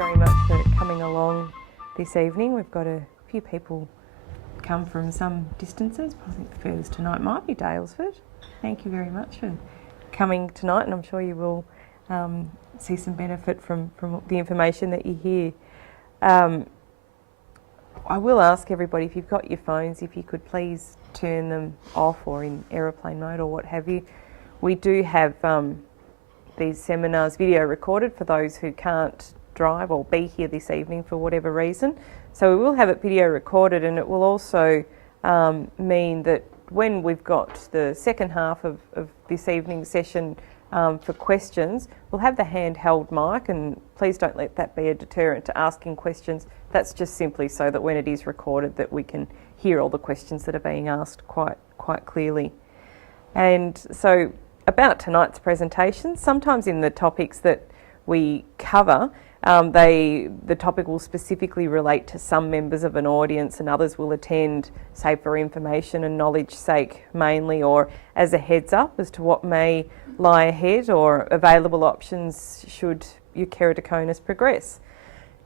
very much for coming along this evening. We've got a few people come from some distances. I think the furthest tonight might be Dalesford. Thank you very much for coming tonight, and I'm sure you will see some benefit from the information that you hear. I will ask everybody, if you've got your phones, if you could please turn them off or in aeroplane mode or what have you. We do have these seminars video recorded for those who can't drive or be here this evening for whatever reason. So we will have it video recorded, and it will also mean that when we've got the second half of this evening's session for questions, we'll have the handheld mic, and please don't let that be a deterrent to asking questions. That's just simply so that when it is recorded that we can hear all the questions that are being asked quite clearly. And so about tonight's presentation, sometimes in the topics that we cover, the topic will specifically relate to some members of an audience, and others will attend, say, for information and knowledge sake mainly, or as a heads up as to what may lie ahead or available options should your keratoconus progress.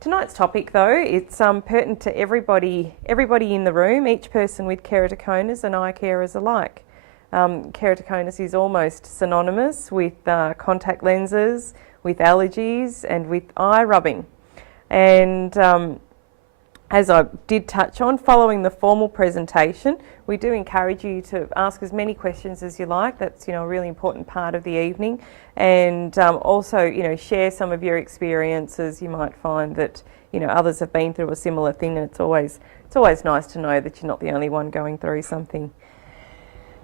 Tonight's topic, though, it's pertinent to everybody in the room, each person with keratoconus and eye carers alike. Keratoconus is almost synonymous with contact lenses, with allergies and with eye rubbing. And as I did touch on, following the formal presentation, we do encourage you to ask as many questions as you like. That's, a really important part of the evening. And also, share some of your experiences. You might find that, others have been through a similar thing, and it's always nice to know that you're not the only one going through something.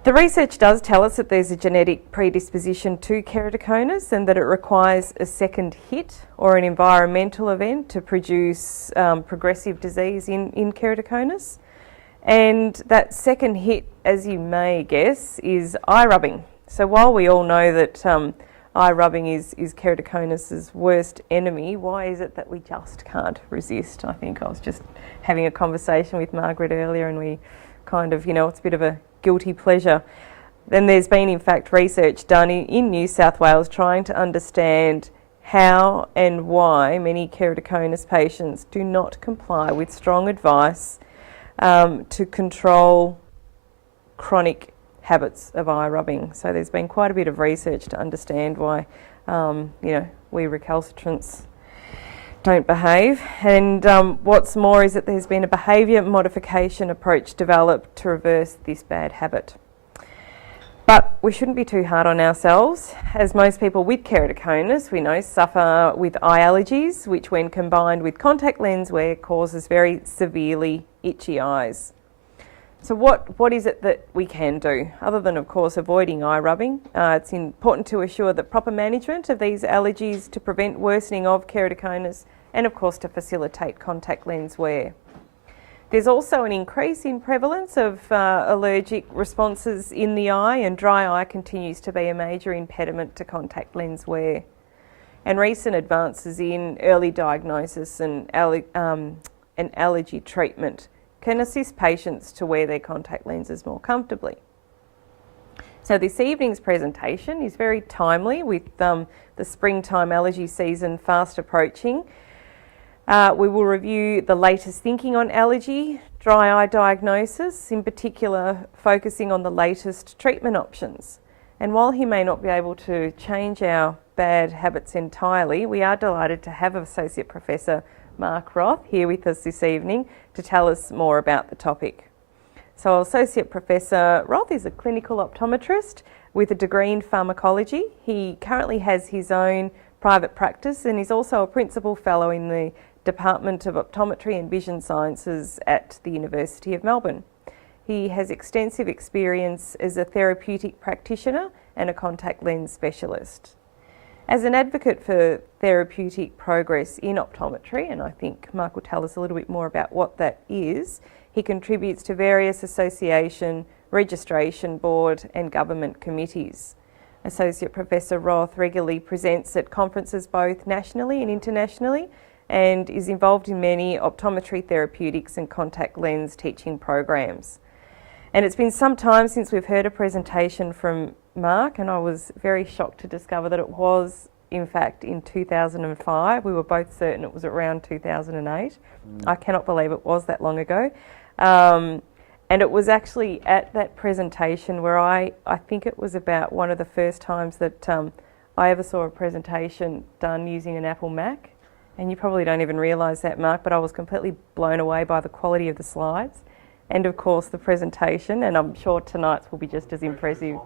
The research does tell us that there's a genetic predisposition to keratoconus, and that it requires a second hit or an environmental event to produce progressive disease in keratoconus. And that second hit, as you may guess, is eye rubbing. So while we all know that eye rubbing is keratoconus's worst enemy, why is it that we just can't resist? I think I was just having a conversation with Margaret earlier, and we kind of, it's a bit of a guilty pleasure. Then there's been, in fact, research done in New South Wales trying to understand how and why many keratoconus patients do not comply with strong advice to control chronic habits of eye rubbing. So there's been quite a bit of research to understand why, we recalcitrants don't behave. And what's more is that there's been a behaviour modification approach developed to reverse this bad habit. But we shouldn't be too hard on ourselves, as most people with keratoconus, we know, suffer with eye allergies, which when combined with contact lens wear causes very severely itchy eyes. So what is it that we can do, other than, of course, avoiding eye rubbing? It's important to assure that proper management of these allergies to prevent worsening of keratoconus, and, of course, to facilitate contact lens wear. There's also an increase in prevalence of allergic responses in the eye, and dry eye continues to be a major impediment to contact lens wear. And recent advances in early diagnosis and allergy treatment can assist patients to wear their contact lenses more comfortably. So this evening's presentation is very timely, with the springtime allergy season fast approaching. We will review the latest thinking on allergy, dry eye diagnosis, in particular focusing on the latest treatment options. And while he may not be able to change our bad habits entirely, we are delighted to have Associate Professor Mark Roth here with us this evening to tell us more about the topic. So Associate Professor Roth is a clinical optometrist with a degree in pharmacology. He currently has his own private practice, and is also a principal fellow in the Department of Optometry and Vision Sciences at the University of Melbourne. He has extensive experience as a therapeutic practitioner and a contact lens specialist. As an advocate for therapeutic progress in optometry, and I think Mark will tell us a little bit more about what that is, he contributes to various association, registration board and government committees. Associate Professor Roth regularly presents at conferences both nationally and internationally, and is involved in many optometry therapeutics and contact lens teaching programs. And it's been some time since we've heard a presentation from Mark, and I was very shocked to discover that it was in fact, in 2005. We were both certain it was around 2008. I cannot believe it was that long ago. And it was actually at that presentation where I think it was about one of the first times that I ever saw a presentation done using an Apple Mac. And you probably don't even realise that, Mark, but I was completely blown away by the quality of the slides and, of course, the presentation. And I'm sure tonight's will be just as impressive.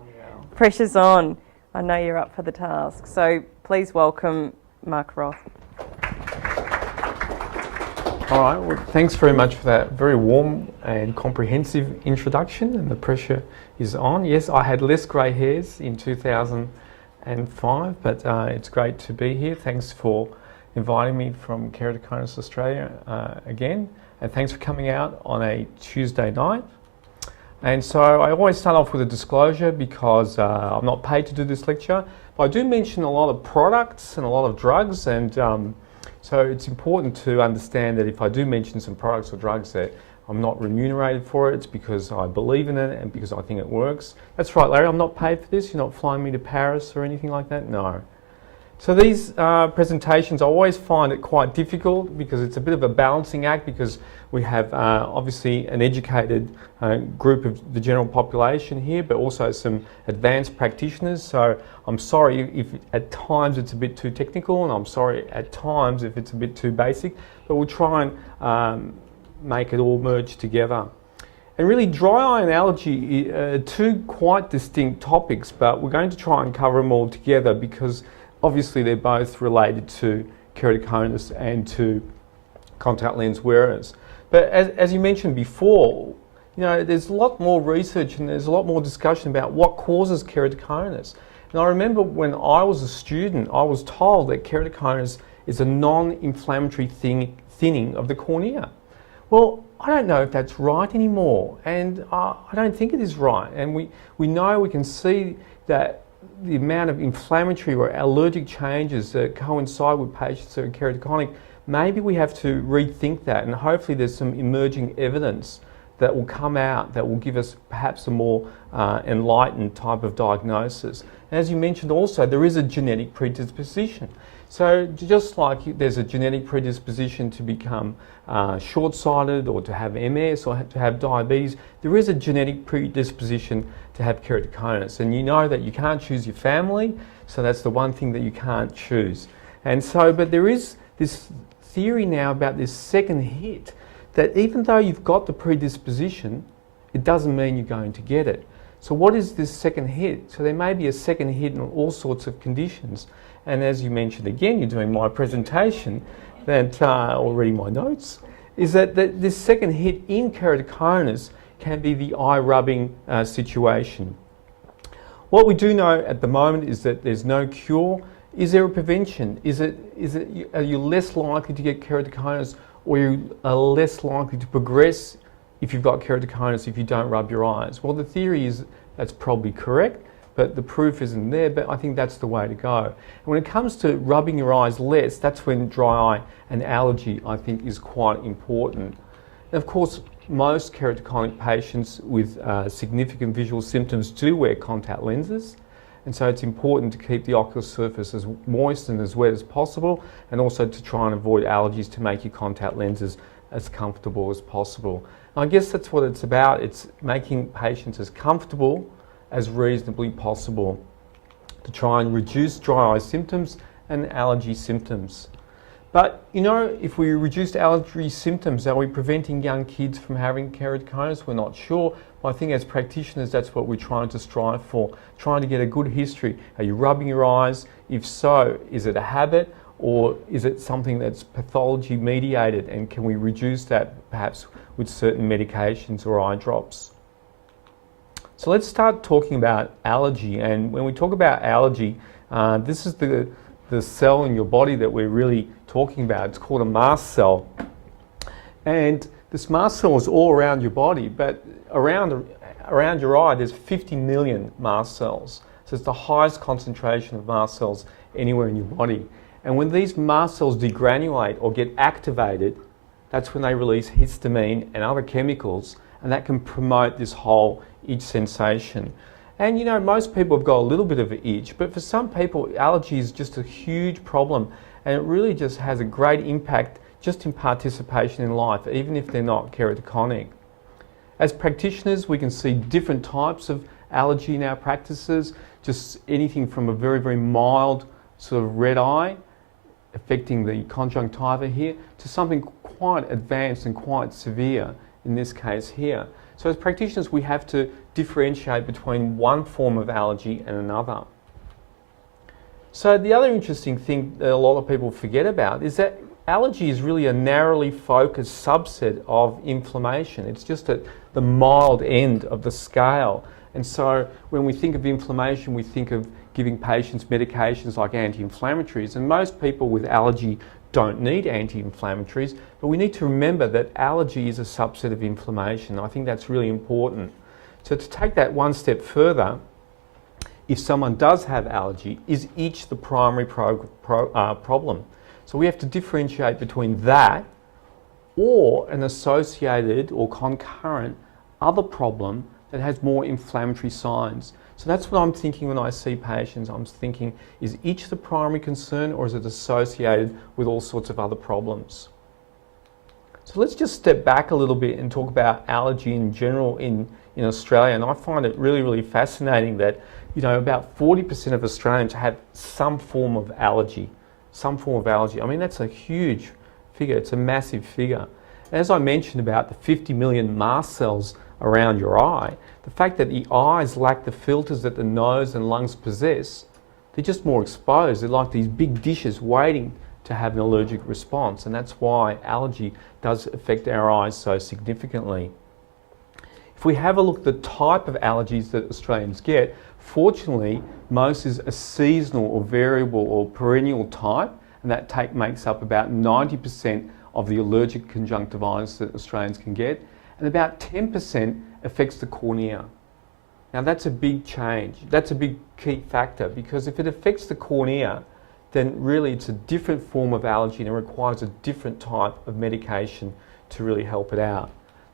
Pressure's on. I know you're up for the task. So please welcome Mark Roth. All right, well, thanks very much for that very warm and comprehensive introduction, and the pressure is on. Yes, I had less grey hairs in 2005, but it's great to be here. Thanks for inviting me from Keratoconus Australia again, and thanks for coming out on a Tuesday night. And so I always start off with a disclosure because I'm not paid to do this lecture, but I do mention a lot of products and a lot of drugs, and so it's important to understand that if I do mention some products or drugs that I'm not remunerated for it, it's because I believe in it and because I think it works. That's right, Larry, I'm not paid for this. You're not flying me to Paris or anything like that? No. So these presentations, I always find it quite difficult because it's a bit of a balancing act, because we have obviously an educated group of the general population here, but also some advanced practitioners. So I'm sorry if at times it's a bit too technical, and I'm sorry at times if it's a bit too basic, but we'll try and make it all merge together. And really, dry eye and allergy are two quite distinct topics, but we're going to try and cover them all together because obviously they're both related to keratoconus and to contact lens wearers. But as you mentioned before, you know, there's a lot more research and there's a lot more discussion about what causes keratoconus. And I remember when I was a student, I was told that keratoconus is a non-inflammatory thinning of the cornea. Well, I don't know if that's right anymore, and I don't think it is right. And we know, we can see that the amount of inflammatory or allergic changes that coincide with patients that are keratoconic, maybe we have to rethink that, and hopefully there's some emerging evidence that will come out that will give us perhaps a more enlightened type of diagnosis. And as you mentioned also, there is a genetic predisposition. So just like there's a genetic predisposition to become short-sighted or to have MS or to have diabetes, there is a genetic predisposition to have keratoconus. And you know that you can't choose your family, so that's the one thing that you can't choose. And so, but there is this theory now about this second hit, that even though you've got the predisposition, it doesn't mean you're going to get it. So what is this second hit? So there may be a second hit in all sorts of conditions. And as you mentioned again, you're doing my presentation, that already my notes, is that this second hit in keratoconus can be the eye rubbing situation. What we do know at the moment is that there's no cure. Is there a prevention? Are you less likely to get keratoconus, or you are less likely to progress if you've got keratoconus if you don't rub your eyes? Well, the theory is that's probably correct, but the proof isn't there, but I think that's the way to go. And when it comes to rubbing your eyes less, that's when dry eye and allergy, I think, is quite important. And of course, most keratoconic patients with significant visual symptoms do wear contact lenses, and so it's important to keep the ocular surface as moist and as wet as possible, and also to try and avoid allergies to make your contact lenses as comfortable as possible. And I guess that's what it's about. It's making patients as comfortable as reasonably possible to try and reduce dry eye symptoms and allergy symptoms. But you know, if we reduce allergy symptoms, are we preventing young kids from having keratoconus? We're not sure. But I think as practitioners, that's what we're trying to strive for, trying to get a good history. Are you rubbing your eyes? If so, is it a habit, or is it something that's pathology mediated, and can we reduce that perhaps with certain medications or eye drops? So let's start talking about allergy. And when we talk about allergy, this is the cell in your body that we're really talking about. It's called a mast cell. And this mast cell is all around your body, but around your eye there's 50 million mast cells. So it's the highest concentration of mast cells anywhere in your body. And when these mast cells degranulate or get activated, that's when they release histamine and other chemicals, and that can promote this whole itch sensation. And you know, most people have got a little bit of an itch, but for some people, allergy is just a huge problem, and it really just has a great impact just in participation in life, even if they're not keratoconic. As practitioners, we can see different types of allergy in our practices, just anything from a very, very mild sort of red eye, affecting the conjunctiva here, to something quite advanced and quite severe, in this case here. So as practitioners, we have to differentiate between one form of allergy and another. So the other interesting thing that a lot of people forget about is that allergy is really a narrowly focused subset of inflammation. It's just at the mild end of the scale. And so when we think of inflammation, we think of giving patients medications like anti-inflammatories. And most people with allergy don't need anti-inflammatories, but we need to remember that allergy is a subset of inflammation. I think that's really important. So to take that one step further, if someone does have allergy, is itch the primary problem? So we have to differentiate between that or an associated or concurrent other problem that has more inflammatory signs. So that's what I'm thinking when I see patients. I'm thinking, is itch the primary concern, or is it associated with all sorts of other problems? So let's just step back a little bit and talk about allergy in general in Australia. And I find it really, really fascinating that, you know, about 40% of Australians have some form of allergy. Some form of allergy. I mean, that's a huge figure. It's a massive figure. And as I mentioned about the 50 million mast cells around your eye, the fact that the eyes lack the filters that the nose and lungs possess, they're just more exposed. They're like these big dishes waiting to have an allergic response, and that's why allergy does affect our eyes so significantly. If we have a look at the type of allergies that Australians get, fortunately, most is a seasonal or variable or perennial type, and that makes up about 90% of the allergic conjunctivitis that Australians can get, and about 10% affects the cornea. Now that's a big change. That's a big key factor, because if it affects the cornea, then really it's a different form of allergy and it requires a different type of medication to really help it out.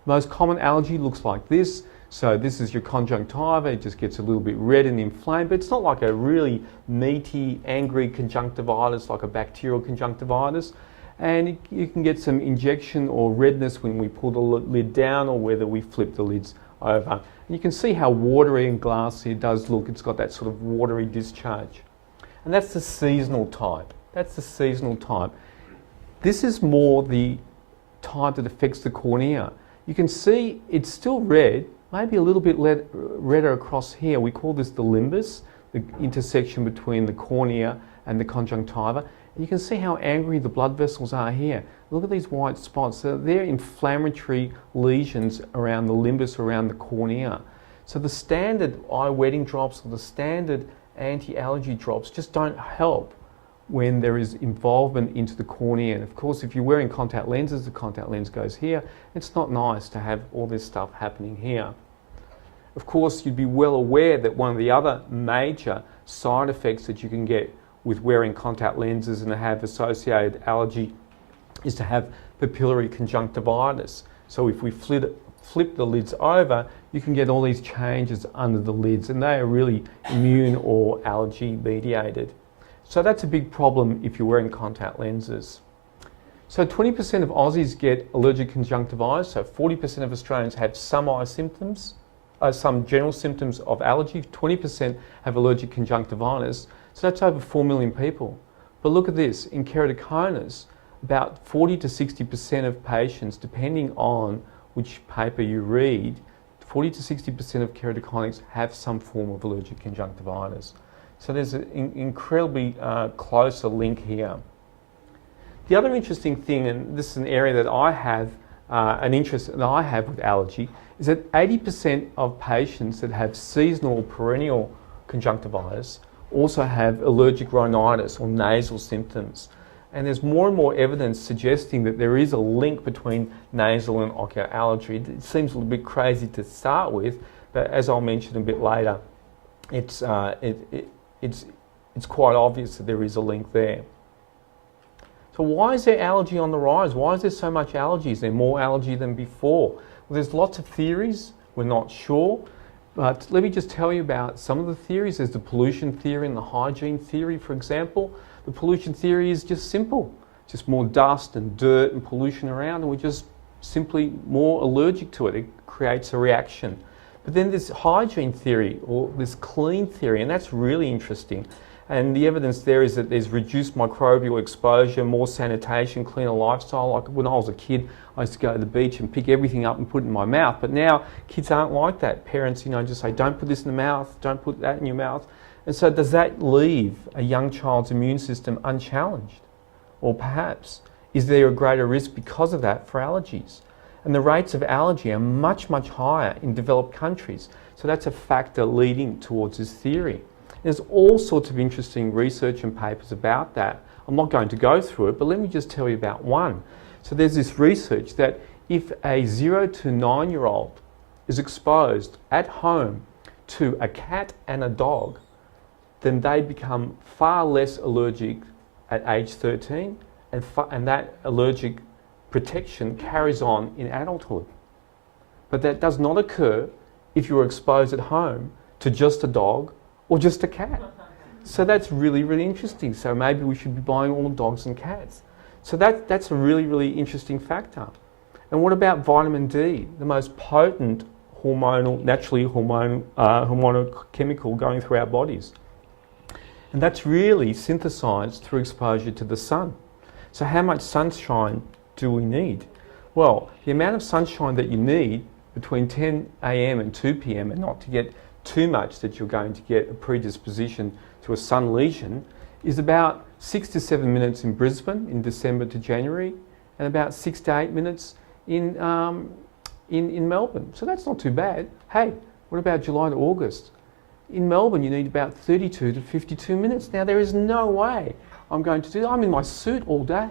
Most common allergy looks like this. So this is your conjunctiva. It just gets a little bit red and inflamed, but it's not like a really meaty, angry conjunctivitis like a bacterial conjunctivitis. And you can get some injection or redness when we pull the lid down or whether we flip the lids over. And you can see how watery and glassy it does look. It's got that sort of watery discharge. And that's the seasonal type. That's the seasonal type. This is more the type that affects the cornea. You can see it's still red, maybe a little bit redder across here. We call this the limbus, the intersection between the cornea and the conjunctiva. And you can see how angry the blood vessels are here. Look at these white spots. So they're inflammatory lesions around the limbus, around the cornea. So the standard eye wetting drops or the standard anti-allergy drops just don't help when there is involvement into the cornea. And of course, if you're wearing contact lenses, the contact lens goes here. It's not nice to have all this stuff happening here. Of course, you'd be well aware that one of the other major side effects that you can get with wearing contact lenses and have associated allergy is to have papillary conjunctivitis. So if we flip the lids over, you can get all these changes under the lids, and they are really immune or allergy mediated. So that's a big problem if you're wearing contact lenses. So 20% of Aussies get allergic conjunctivitis, so 40% of Australians have some eye symptoms, some general symptoms of allergy, 20% have allergic conjunctivitis, so that's over 4 million people. But look at this, in keratoconus, about 40 to 60% of patients, depending on which paper you read, 40 to 60% of keratoconics have some form of allergic conjunctivitis. So there's an incredibly closer link here. The other interesting thing, and this is an area that I have, an interest that I have with allergy, is that 80% of patients that have seasonal or perennial conjunctivitis also have allergic rhinitis or nasal symptoms. And there's more and more evidence suggesting that there is a link between nasal and ocular allergy. It seems a little bit crazy to start with, but as I'll mention a bit later, it's quite obvious that there is a link there. So why is there allergy on the rise? Why is there so much allergy? Is there more allergy than before? Well, there's lots of theories. We're not sure. But let me just tell you about some of the theories. There's the pollution theory and the hygiene theory, for example. The pollution theory is just simple. Just more dust and dirt and pollution around, and we're just simply more allergic to it. It creates a reaction. But then there's hygiene theory, or this clean theory, and that's really interesting. And the evidence there is that there's reduced microbial exposure, more sanitation, cleaner lifestyle. Like when I was a kid, I used to go to the beach and pick everything up and put it in my mouth. But now kids aren't like that. Parents, just say, don't put this in the mouth, don't put that in your mouth. And so does that leave a young child's immune system unchallenged? Or perhaps, is there a greater risk because of that for allergies? And the rates of allergy are much, much higher in developed countries. So that's a factor leading towards this theory. There's all sorts of interesting research and papers about that. I'm not going to go through it, but let me just tell you about one. So there's this research that if a 0 to 9-year-old is exposed at home to a cat and a dog, then they become far less allergic at age 13, and that allergic protection carries on in adulthood. But that does not occur if you're exposed at home to just a dog or just a cat. So that's really, really interesting. So maybe we should be buying all dogs and cats. So that's a really, really interesting factor. And what about vitamin D, the most potent naturally hormonal chemical going through our bodies? And that's really synthesized through exposure to the sun. So how much sunshine do we need? Well, the amount of sunshine that you need between 10 a.m. and 2 p.m. and not to get too much that you're going to get a predisposition to a sun lesion is about 6 to 7 minutes in Brisbane in December to January, and about 6 to 8 minutes in Melbourne. So that's not too bad. Hey, what about July to August? In Melbourne, you need about 32 to 52 minutes. Now, there is no way I'm going to do that. I'm in my suit all day.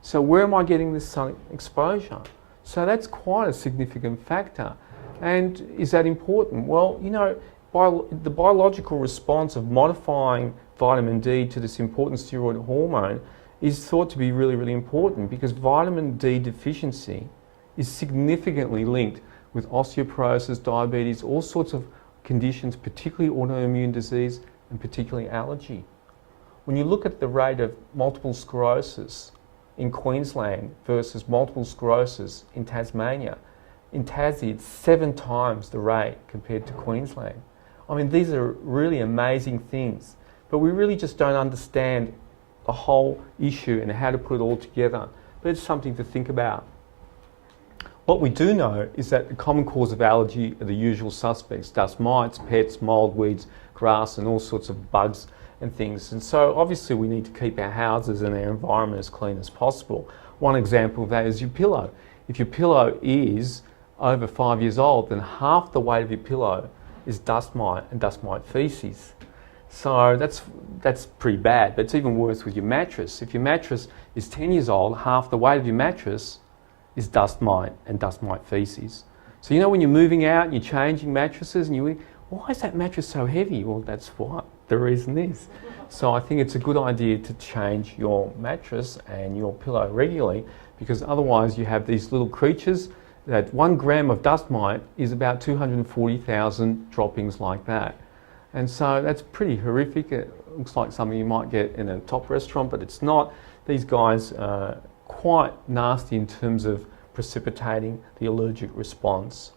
So where am I getting this sun exposure? So that's quite a significant factor. And is that important? Well, the biological response of modifying vitamin D to this important steroid hormone is thought to be really, really important, because vitamin D deficiency is significantly linked with osteoporosis, diabetes, all sorts of conditions, particularly autoimmune disease and particularly allergy. When you look at the rate of multiple sclerosis in Queensland versus multiple sclerosis in Tasmania, in Tassie it's 7 times the rate compared to Queensland. I mean, these are really amazing things, but we really just don't understand the whole issue and how to put it all together. But it's something to think about. What we do know is that the common cause of allergy are the usual suspects: dust mites, pets, mould, weeds, grass, and all sorts of bugs and things. And so obviously we need to keep our houses and our environment as clean as possible. One example of that is your pillow. If your pillow is over 5 years old, then half the weight of your pillow is dust mite and dust mite feces. So that's pretty bad, but it's even worse with your mattress. If your mattress is 10 years old, half the weight of your mattress is dust mite and dust mite feces. So when you're moving out and you're changing mattresses and you think, why is that mattress so heavy? Well, that's what the reason is. So I think it's a good idea to change your mattress and your pillow regularly, because otherwise you have these little creatures that 1 gram of dust mite is about 240,000 droppings like that. And so that's pretty horrific. It looks like something you might get in a top restaurant, but it's not. These guys are quite nasty in terms of precipitating the allergic response.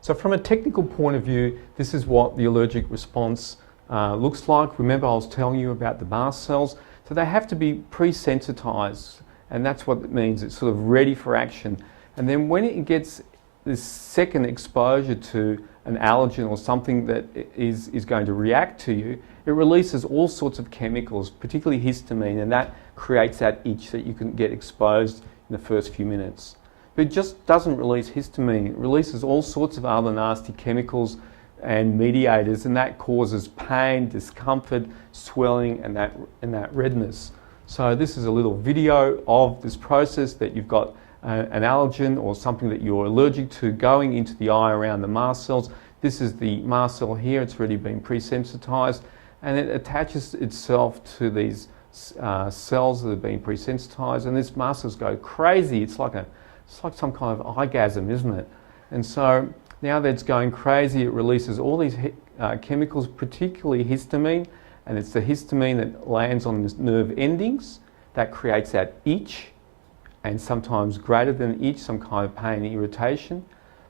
So from a technical point of view, this is what the allergic response looks like. Remember, I was telling you about the mast cells. So they have to be pre-sensitized, and that's what it means. It's sort of ready for action. And then when it gets this second exposure to an allergen or something that is going to react to you, it releases all sorts of chemicals, particularly histamine, and that creates that itch that you can get exposed in the first few minutes. But it just doesn't release histamine. It releases all sorts of other nasty chemicals and mediators, and that causes pain, discomfort, swelling, and that redness. So this is a little video of this process that you've got an allergen or something that you're allergic to going into the eye around the mast cells. This is the mast cell here. It's already been pre-sensitized, and it attaches itself to these cells that have been pre-sensitized, and these mast cells go crazy. It's like some kind of orgasm, isn't it? And so Now that it's going crazy, it releases all these chemicals, particularly histamine, and it's the histamine that lands on the nerve endings that creates that itch, and sometimes greater than itch, some kind of pain and irritation.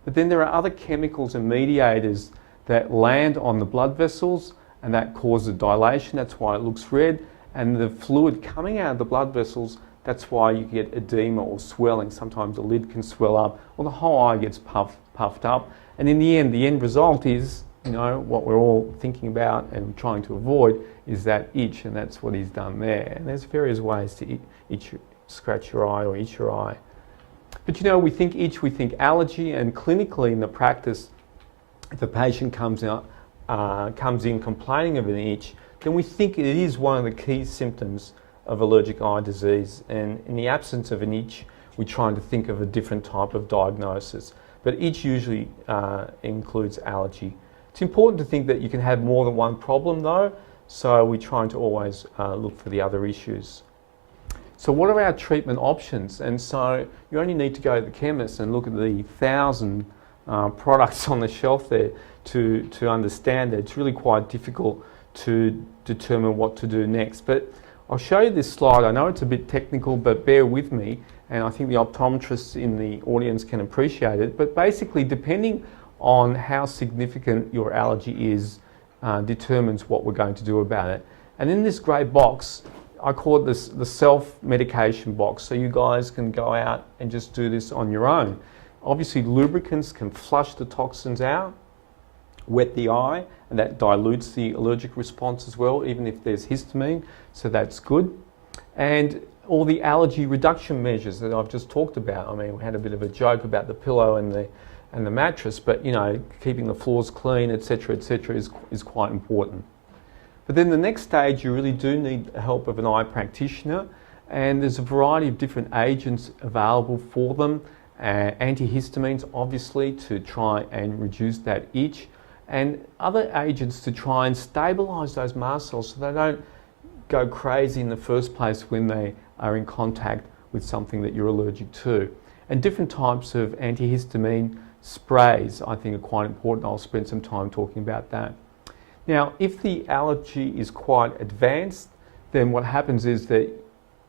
But then there are other chemicals and mediators that land on the blood vessels, and that causes dilation. That's why it looks red. And the fluid coming out of the blood vessels, that's why you get edema or swelling. Sometimes the lid can swell up, or the whole eye gets puffed up. And in the end result is, you know, what we're all thinking about and trying to avoid is that itch, and that's what he's done there. And there's various ways to scratch your eye or itch your eye. But you know, we think itch, we think allergy, and clinically in the practice, if a patient comes in complaining of an itch, then we think it is one of the key symptoms of allergic eye disease. And in the absence of an itch, we're trying to think of a different type of diagnosis. But itch usually includes allergy. It's important to think that you can have more than one problem though, so we're trying to always look for the other issues. So what are our treatment options? And so you only need to go to the chemist and look at the 1,000 products on the shelf there to understand that it's really quite difficult to determine what to do next. But I'll show you this slide. I know it's a bit technical, but bear with me, and I think the optometrists in the audience can appreciate it. But basically, depending on how significant your allergy is, determines what we're going to do about it. And in this grey box, I call it the self-medication box, so you guys can go out and just do this on your own. Obviously, lubricants can flush the toxins out, wet the eye, and that dilutes the allergic response as well, even if there's histamine, so that's good. And all the allergy reduction measures that I've just talked about. I mean, we had a bit of a joke about the pillow and the mattress, but you know, keeping the floors clean, etc., is quite important. But then the next stage, you really do need the help of an eye practitioner, and there's a variety of different agents available for them. Antihistamines, obviously, to try and reduce that itch, and other agents to try and stabilise those mast cells so they don't go crazy in the first place when they are in contact with something that you're allergic to. And different types of antihistamine sprays, I think, are quite important. I'll spend some time talking about that. Now, if the allergy is quite advanced, then what happens is that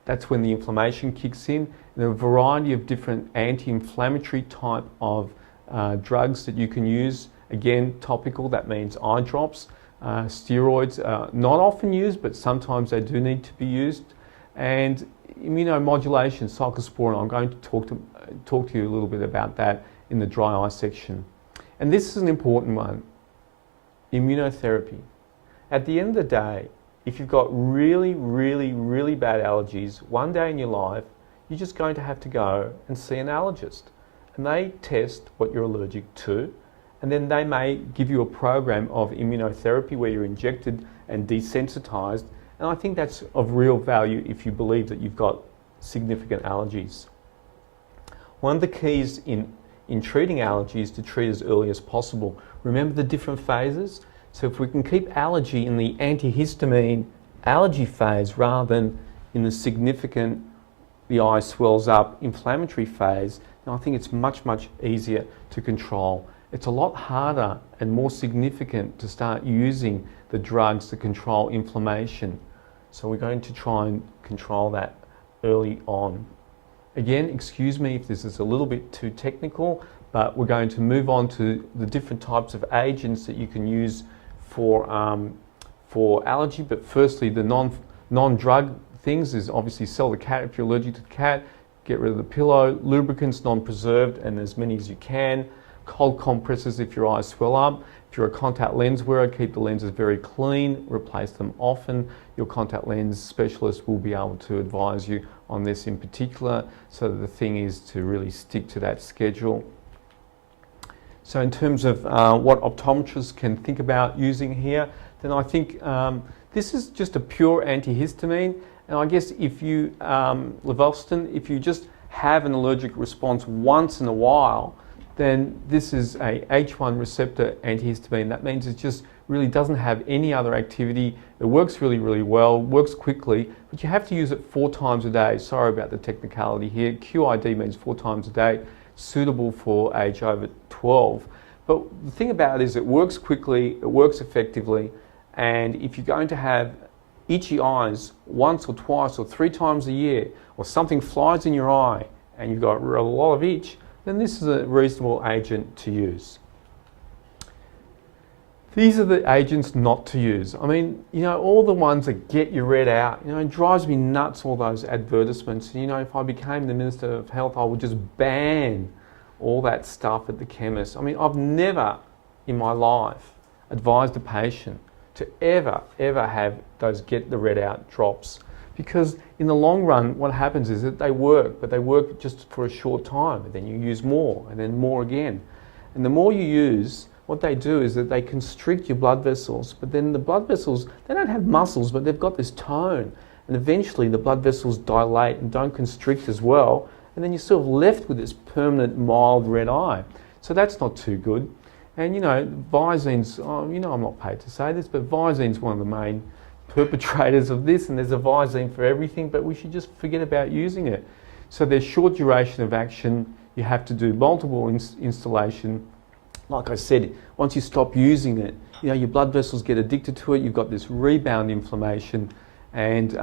that's when the inflammation kicks in. There are a variety of different anti-inflammatory type of drugs that you can use. Again, topical, that means eye drops. Steroids are not often used, but sometimes they do need to be used. And immunomodulation, cyclosporin, I'm going to talk to you a little bit about that in the dry eye section. And this is an important one. Immunotherapy. At the end of the day, if you've got really, really, really bad allergies, one day in your life, you're just going to have to go and see an allergist. And they test what you're allergic to, and then they may give you a program of immunotherapy where you're injected and desensitized. And I think that's of real value if you believe that you've got significant allergies. One of the keys in treating allergies is to treat as early as possible. Remember the different phases? So if we can keep allergy in the antihistamine allergy phase rather than in the significant, the eye swells up, inflammatory phase, then I think it's much, much easier to control. It's a lot harder and more significant to start using the drugs to control inflammation. So we're going to try and control that early on. Again, excuse me if this is a little bit too technical, but we're going to move on to the different types of agents that you can use for allergy. But firstly, the non-drug things is obviously sell the cat if you're allergic to the cat, get rid of the pillow, lubricants, non-preserved, and as many as you can. Cold compresses if your eyes swell up. If you're a contact lens wearer, keep the lenses very clean, replace them often. Your contact lens specialist will be able to advise you on this in particular, so that the thing is to really stick to that schedule. So in terms of what optometrists can think about using here, then I think this is just a pure antihistamine. And I guess if you, Levelston, if you just have an allergic response once in a while, then this is a H1 receptor antihistamine. That means it just really doesn't have any other activity. It works really, really well, works quickly, but you have to use it 4 times a day. Sorry about the technicality here. QID means 4 times a day, suitable for age over 12. But the thing about it is it works quickly, it works effectively, and if you're going to have itchy eyes once or twice or 3 times a year, or something flies in your eye and you've got a lot of itch, then this is a reasonable agent to use. These are the agents not to use. I mean, you know, all the ones that get you read out, you know, it drives me nuts, all those advertisements. You know, if I became the Minister of Health, I would just ban all that stuff at the chemist. I mean, I've never in my life advised a patient to ever have those get the read out drops, because in the long run what happens is that they work, but they work just for a short time, and then you use more and then more again. And the more you use, what they do is that they constrict your blood vessels, but then the blood vessels, they don't have muscles, but they've got this tone, and eventually the blood vessels dilate and don't constrict as well, and then you're sort of left with this permanent mild red eye. So that's not too good. And you know, Visine's, you know, I'm not paid to say this, but Visine's one of the main perpetrators of this, and there's a Visine for everything, but we should just forget about using it. So there's short duration of action, you have to do multiple installation. Like I said, once you stop using it, you know, your blood vessels get addicted to it, you've got this rebound inflammation, and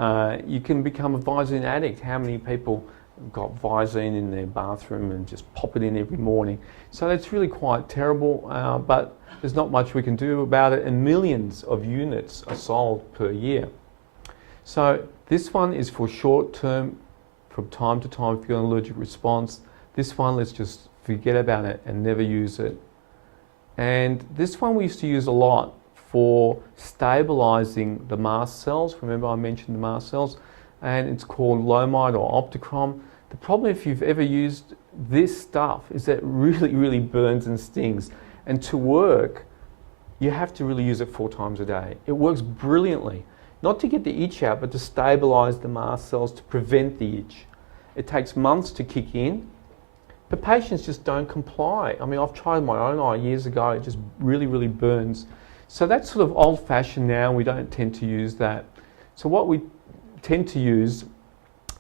you can become a Visine addict. How many people got Visine in their bathroom and just pop it in every morning? So that's really quite terrible, but there's not much we can do about it, and millions of units are sold per year. So this one is for short term, from time to time, if you've got an allergic response. This one, let's just forget about it and never use it. And this one we used to use a lot for stabilising the mast cells. Remember I mentioned the mast cells? And it's called Lomide or Opticrom. The problem if you've ever used this stuff is that it really burns and stings. And to work, you have to really use it 4 times a day. It works brilliantly. Not to get the itch out, but to stabilise the mast cells, to prevent the itch. It takes months to kick in, but patients just don't comply. I mean, I've tried my own eye years ago, it just really burns. So that's sort of old-fashioned now, we don't tend to use that. So what we tend to use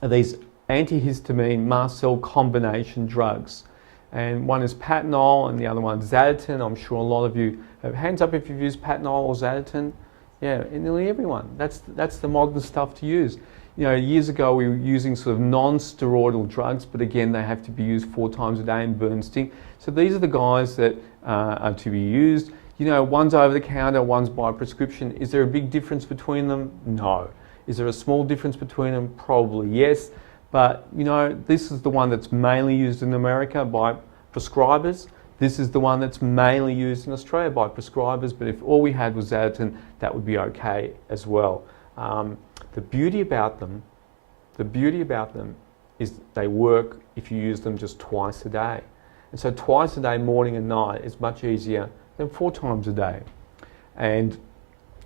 are these antihistamine mast cell combination drugs. And one is Patanol and the other one Xadatin. I'm sure a lot of you have hands up if you've used Patanol or Xadatin. Yeah, nearly everyone. That's the modern stuff to use. You know, years ago we were using sort of non-steroidal drugs, but again they have to be used 4 times a day and burn sting. So these are the guys that are to be used. You know, one's over the counter, one's by prescription. Is there a big difference between them? No. Is there a small difference between them? Probably yes. But you know, this is the one that's mainly used in America by prescribers. This is the one that's mainly used in Australia by prescribers, but if all we had was Xadatin, that would be okay as well. The beauty about them is they work if you use them just twice a day. And so twice a day, morning and night, is much easier than 4 times a day. And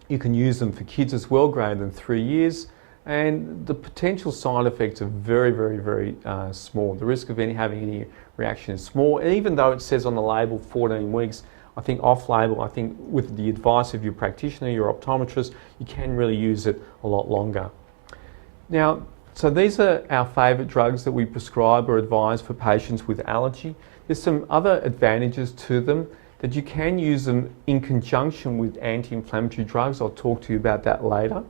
you can use them for kids as well, greater than 3 years. And the potential side effects are very small. The risk of having any reaction is small. And even though it says on the label 14 weeks, I think off-label, I think with the advice of your practitioner, your optometrist, you can really use it a lot longer. Now, so these are our favourite drugs that we prescribe or advise for patients with allergy. There's some other advantages to them, that you can use them in conjunction with anti-inflammatory drugs. I'll talk to you about that later.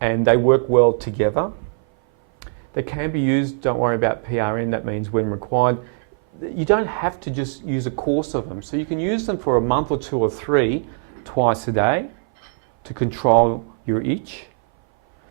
And they work well together. They can be used, don't worry about PRN, that means when required. You don't have to just use a course of them. So you can use them for a month or 2 or 3, twice a day, to control your itch.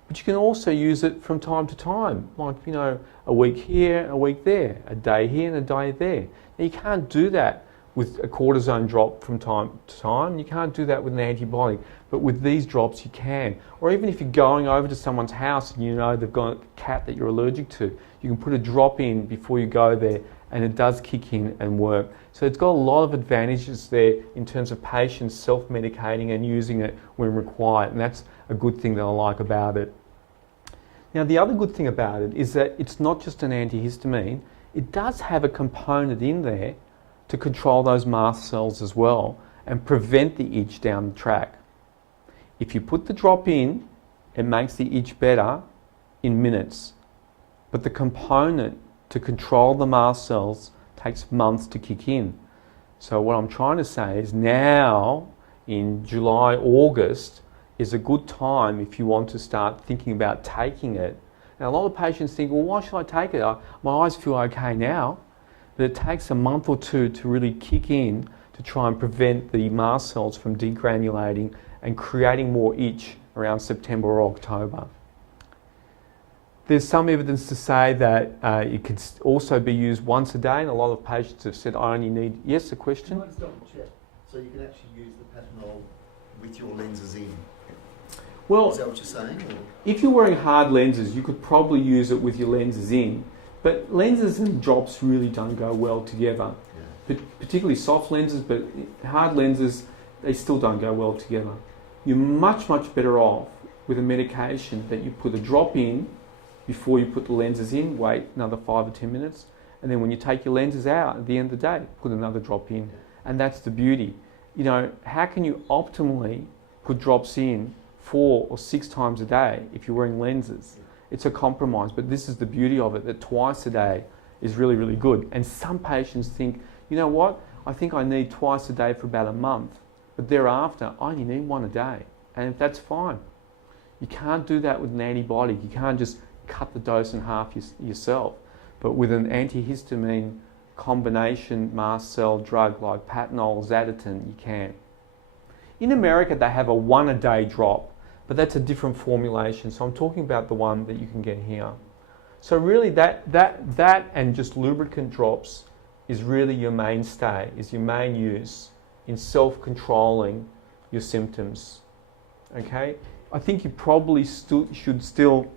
But you can also use it from time to time, like, you know, a week here, a week there, a day here and a day there. Now you can't do that with a cortisone drop from time to time. You can't do that with an antibiotic, but with these drops you can. Or even if you're going over to someone's house and you know they've got a cat that you're allergic to, you can put a drop in before you go there, and it does kick in and work. So it's got a lot of advantages there in terms of patients self-medicating and using it when required, and that's a good thing that I like about it. Now the other good thing about it is that it's not just an antihistamine, it does have a component in there to control those mast cells as well and prevent the itch down the track. If you put the drop in, it makes the itch better in minutes, but the component to control the mast cells takes months to kick in. So what I'm trying to say is now in July, August is a good time if you want to start thinking about taking it. Now a lot of patients think, well, why should I take it? My eyes feel okay now. But it takes a month or two to really kick in to try and prevent the mast cells from degranulating and creating more itch around September or October. There's some evidence to say that it can also be used once a day, and a lot of patients have said, I only need... Yes, a question? Can I just double check? So you can actually use the Patanol with your lenses in? Well, is that what you're saying? Or? If you're wearing hard lenses, you could probably use it with your lenses in, but lenses and drops really don't go well together. Yeah. Particularly soft lenses, but hard lenses, they still don't go well together. You're much, much better off with a medication that you put a drop in before you put the lenses in, wait another 5 or 10 minutes, and then when you take your lenses out at the end of the day, put another drop in. And that's the beauty. You know, how can you optimally put drops in 4 or 6 times a day if you're wearing lenses? It's a compromise, but this is the beauty of it, that twice a day is really, really good. And some patients think, you know what, I think I need twice a day for about a month, but thereafter I only need 1 a day, and that's fine. You can't do that with an antibiotic. You can't just cut the dose in half yourself. But with an antihistamine combination mast cell drug like Patanol, Zaditin, you can. In America, they have a 1 a day drop, but that's a different formulation. So I'm talking about the one that you can get here. So really that and just lubricant drops is really your mainstay, is your main use in self-controlling your symptoms. Okay? I think you probably should still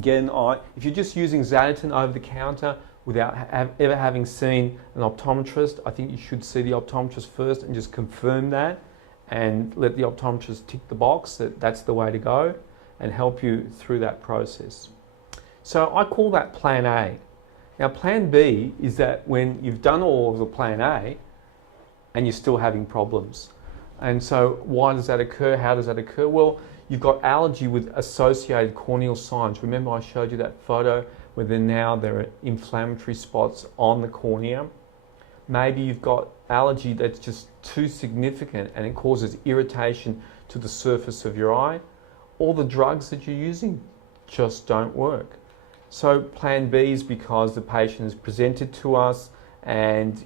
get an eye. If you're just using Zaditin over the counter without ever having seen an optometrist, I think you should see the optometrist first and just confirm that and let the optometrist tick the box that that's the way to go and help you through that process. So I call that plan A. Now plan B is that when you've done all of the plan A and you're still having problems. And so why does that occur? How does that occur? Well, you've got allergy with associated corneal signs. Remember I showed you that photo where there are inflammatory spots on the cornea. Maybe you've got allergy that's just too significant and it causes irritation to the surface of your eye. All the drugs that you're using just don't work. So plan B is because the patient is presented to us and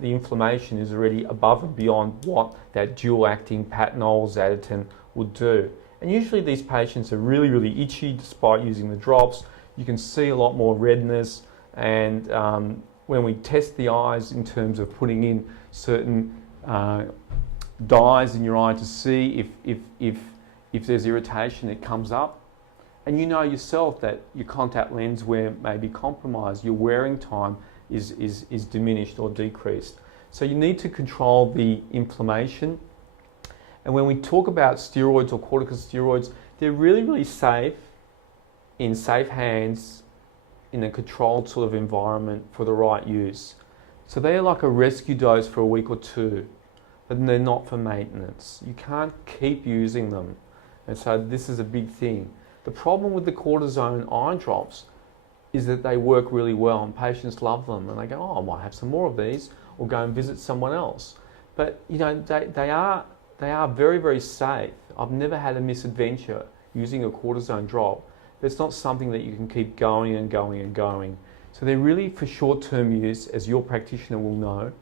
the inflammation is already above and beyond what that dual-acting Patanol Zaditin would do. And usually these patients are really, really itchy despite using the drops. You can see a lot more redness, and when we test the eyes in terms of putting in certain dyes in your eye to see if there's irritation, it comes up. And you know yourself that your contact lens wear may be compromised, your wearing time is diminished or decreased. So you need to control the inflammation. And when we talk about steroids or corticosteroids, they're really, really safe, in safe hands, in a controlled sort of environment for the right use. So they're like a rescue dose for a week or two, but they're not for maintenance. You can't keep using them. And so this is a big thing. The problem with the cortisone eye drops is that they work really well and patients love them and they go, oh, I might have some more of these, or go and visit someone else. But they are very, very safe. I've never had a misadventure using a cortisone drop. But it's not something that you can keep going and going and going. So they're really for short-term use, as your practitioner will know.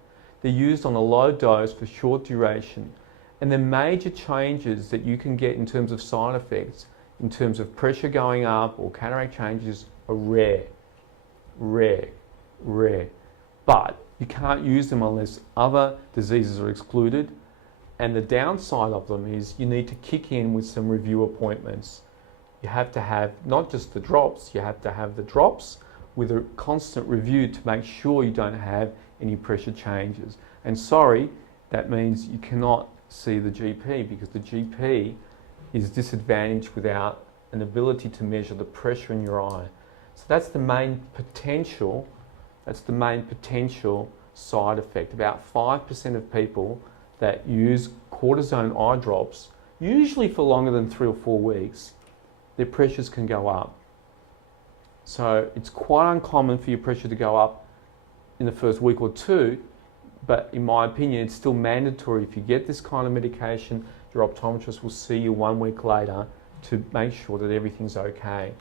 They're used on a low dose for short duration. And the major changes that you can get in terms of side effects, in terms of pressure going up or cataract changes, are rare. But you can't use them unless other diseases are excluded. And the downside of them is you need to kick in with some review appointments. You have to have not just the drops, you have to have the drops with a constant review to make sure you don't have any pressure changes. And sorry, that means you cannot see the GP because the GP is disadvantaged without an ability to measure the pressure in your eye. So that's the main potential side effect. About 5% of people that use cortisone eye drops, usually for longer than 3 or 4 weeks, their pressures can go up. So it's quite uncommon for your pressure to go up in the first week or two, but in my opinion, it's still mandatory. If you get this kind of medication, your optometrist will see you 1 week later to make sure that everything's okay.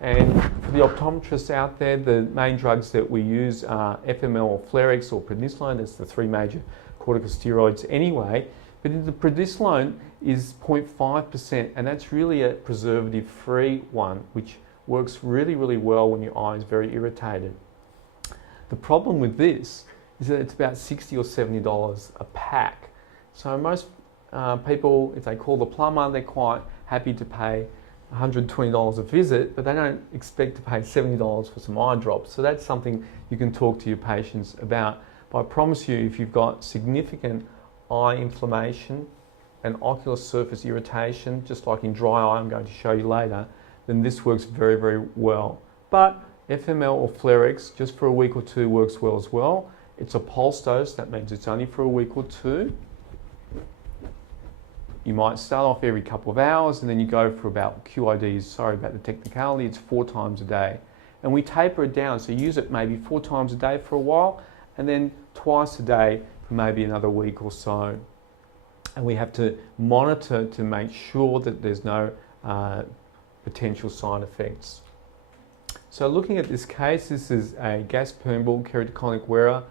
And for the optometrists out there, the main drugs that we use are FML or Flarex or prednisolone. That's the 3 major corticosteroids anyway. But the prednisolone is 0.5%, and that's really a preservative-free one, which works really, really well when your eye is very irritated. The problem with this is that it's about $60 or $70 a pack. So most people, if they call the plumber, they're quite happy to pay $120 a visit, but they don't expect to pay $70 for some eye drops. So that's something you can talk to your patients about. But I promise you, if you've got significant eye inflammation and ocular surface irritation, just like in dry eye, I'm going to show you later, then this works very, very well. But FML or Flarex, just for a week or two, works well as well. It's a pulse dose, that means it's only for a week or two. You might start off every couple of hours and then you go for about QIDs, sorry about the technicality, it's 4 times a day. And we taper it down, so use it maybe 4 times a day for a while and then twice a day for maybe another week or so. And we have to monitor to make sure that there's no potential side effects. So looking at this case, this is a gas permeable keratoconic wearer,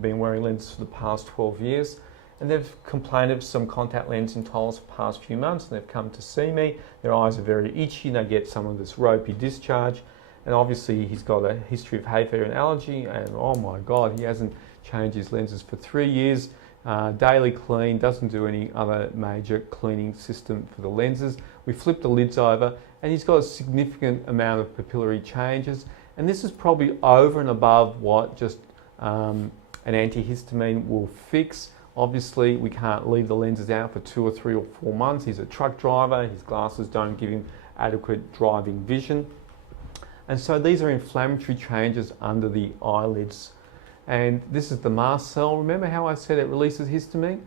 been wearing lenses for the past 12 years. And they've complained of some contact lens intolerance for the past few months, and they've come to see me. Their eyes are very itchy, and they get some of this ropey discharge. And obviously he's got a history of hay fever and allergy, and oh my God, he hasn't changed his lenses for 3 years. Daily clean, doesn't do any other major cleaning system for the lenses. We flip the lids over, and he's got a significant amount of papillary changes. And this is probably over and above what just an antihistamine will fix. Obviously, we can't leave the lenses out for 2 or 3 or 4 months. He's a truck driver. His glasses don't give him adequate driving vision. And so these are inflammatory changes under the eyelids. And this is the mast cell. Remember how I said it releases histamine?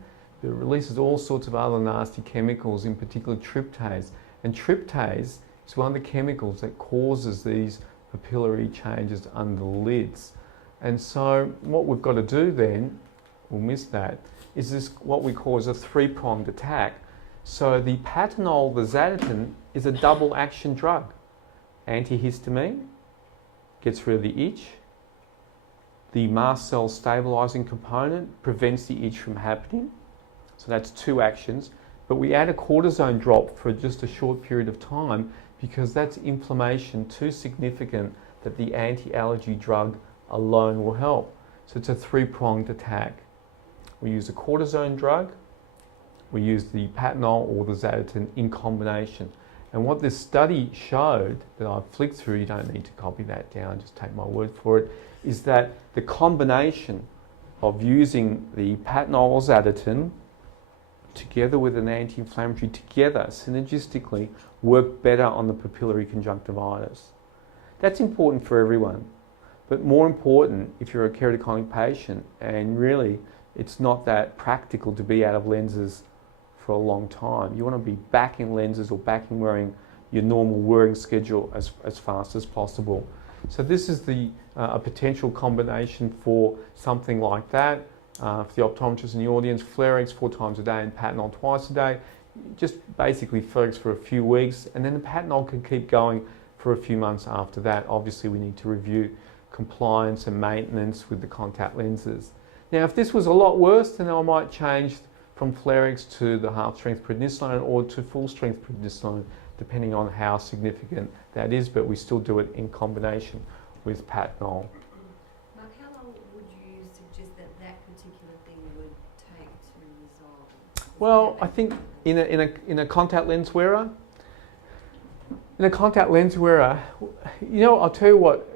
It releases all sorts of other nasty chemicals, in particular tryptase. And tryptase is one of the chemicals that causes these papillary changes under the lids. And so what we've got to do then, we'll miss that, is this what we call is a 3-pronged attack. So the patanol, the Zaditin, is a double action drug. Antihistamine, gets rid of the itch. The mast cell stabilizing component prevents the itch from happening. So that's 2 actions. But we add a cortisone drop for just a short period of time because that's inflammation too significant that the anti-allergy drug alone will help. So it's a 3-pronged attack. We use a cortisone drug, we use the patanol or the Zaditin in combination. And what this study showed, that I've flicked through, you don't need to copy that down, just take my word for it, is that the combination of using the patanol or Zaditin together with an anti-inflammatory together synergistically work better on the papillary conjunctivitis. That's important for everyone. But more important if you're a keratoconic patient, and really it's not that practical to be out of lenses for a long time. You want to be back in lenses or back in wearing your normal wearing schedule as fast as possible. So this is a potential combination for something like that. For the optometrists in the audience, Flarex 4 times a day and patanol twice a day. Just basically Flarex for a few weeks, and then the patanol can keep going for a few months after that. Obviously we need to review compliance and maintenance with the contact lenses. Now if this was a lot worse, then I might change from Flarex to the half-strength prednisolone or to full-strength prednisolone, depending on how significant that is, but we still do it in combination with patanol. Mark, how long would you suggest that that particular thing would take to resolve? Well, I think in a contact lens wearer, you know, I'll tell you what,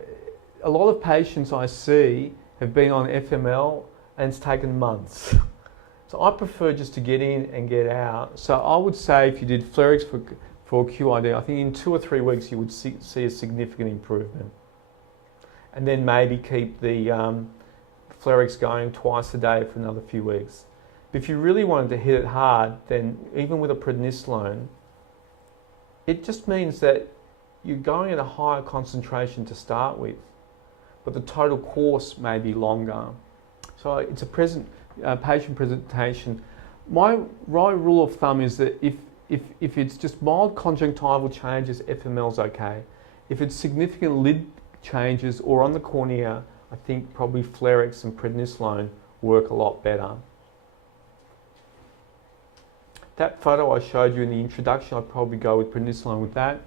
a lot of patients I see have been on FML and it's taken months. So I prefer just to get in and get out. So I would say if you did Flarex for QID, I think in 2 or 3 weeks you would see a significant improvement. And then maybe keep the Flarex going twice a day for another few weeks. But if you really wanted to hit it hard, then even with a prednisolone, it just means that you're going at a higher concentration to start with, but the total course may be longer. So it's a patient presentation. My rule of thumb is that if it's just mild conjunctival changes, FML's okay. If it's significant lid changes or on the cornea, I think probably Flarex and prednisolone work a lot better. That photo I showed you in the introduction, I'd probably go with prednisolone with that.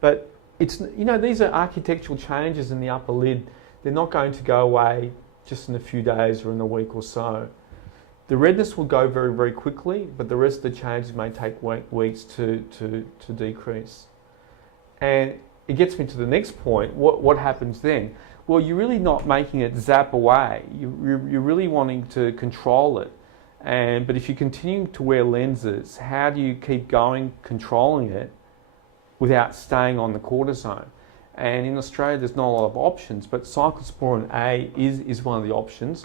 But it's, you know, these are architectural changes in the upper lid. They're not going to go away just in a few days or in a week or so. The redness will go very, very quickly, but the rest of the changes may take weeks to decrease. And it gets me to the next point. What happens then? Well, you're really not making it zap away. You're really wanting to control it. But if you continue to wear lenses, how do you keep going, controlling it, without staying on the cortisone? And in Australia, there's not a lot of options, but cyclosporin A is one of the options.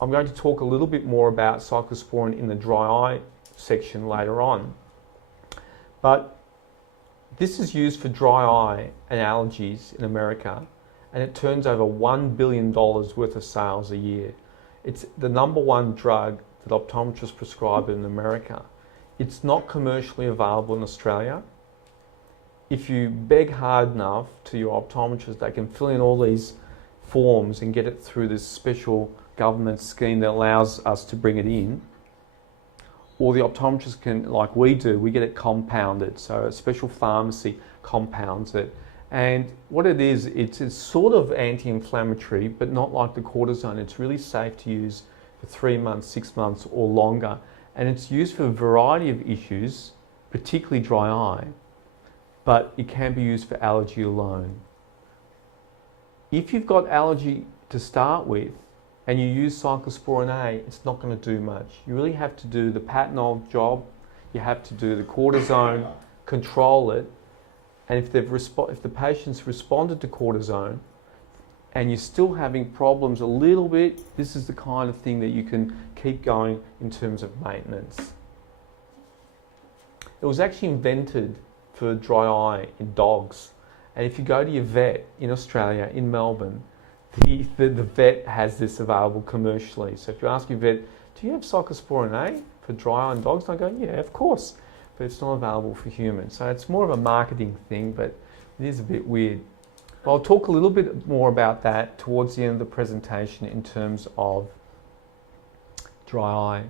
I'm going to talk a little bit more about cyclosporin in the dry eye section later on. But this is used for dry eye and allergies in America, and it turns over $1 billion worth of sales a year. It's the #1 drug that optometrists prescribe in America. It's not commercially available in Australia. If you beg hard enough to your optometrist, they can fill in all these forms and get it through this special government scheme that allows us to bring it in. Or the optometrist can, like we do, we get it compounded. So a special pharmacy compounds it. And what it is, it's sort of anti-inflammatory, but not like the cortisone. It's really safe to use for 3 months, 6 months or longer. And it's used for a variety of issues, particularly dry eye, but it can be used for allergy alone. If you've got allergy to start with and you use cyclosporin A, it's not going to do much. You really have to do the Patanol job, you have to do the cortisone, control it, and if the patient's responded to cortisone and you're still having problems a little bit, this is the kind of thing that you can keep going in terms of maintenance. It was actually invented for dry eye in dogs. And if you go to your vet in Australia, in Melbourne, the vet has this available commercially. So if you ask your vet, do you have cyclosporin A for dry eye in dogs? And I go, yeah, of course. But it's not available for humans. So it's more of a marketing thing, but it is a bit weird. But I'll talk a little bit more about that towards the end of the presentation in terms of dry eye.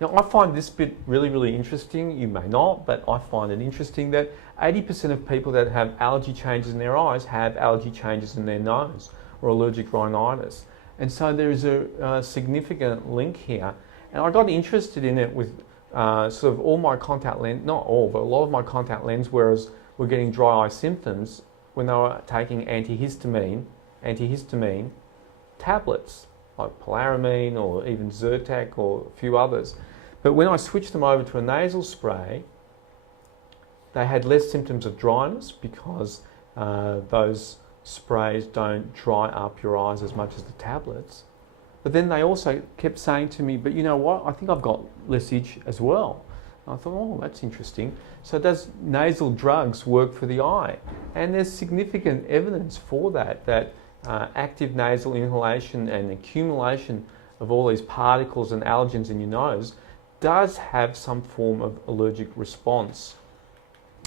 Now, I find this bit really, really interesting. You may not, but I find it interesting that 80% of people that have allergy changes in their eyes have allergy changes in their nose or allergic rhinitis. And so there is a significant link here. And I got interested in it with sort of all my contact lens, not all, but a lot of my contact lens wearers were getting dry eye symptoms when they were taking antihistamine tablets, like Polaramine or even Zyrtec or a few others. But when I switched them over to a nasal spray, they had less symptoms of dryness because those sprays don't dry up your eyes as much as the tablets. But then they also kept saying to me, but you know what, I think I've got less itch as well. And I thought, oh, that's interesting. So does nasal drugs work for the eye? And there's significant evidence for that active nasal inhalation and accumulation of all these particles and allergens in your nose does have some form of allergic response.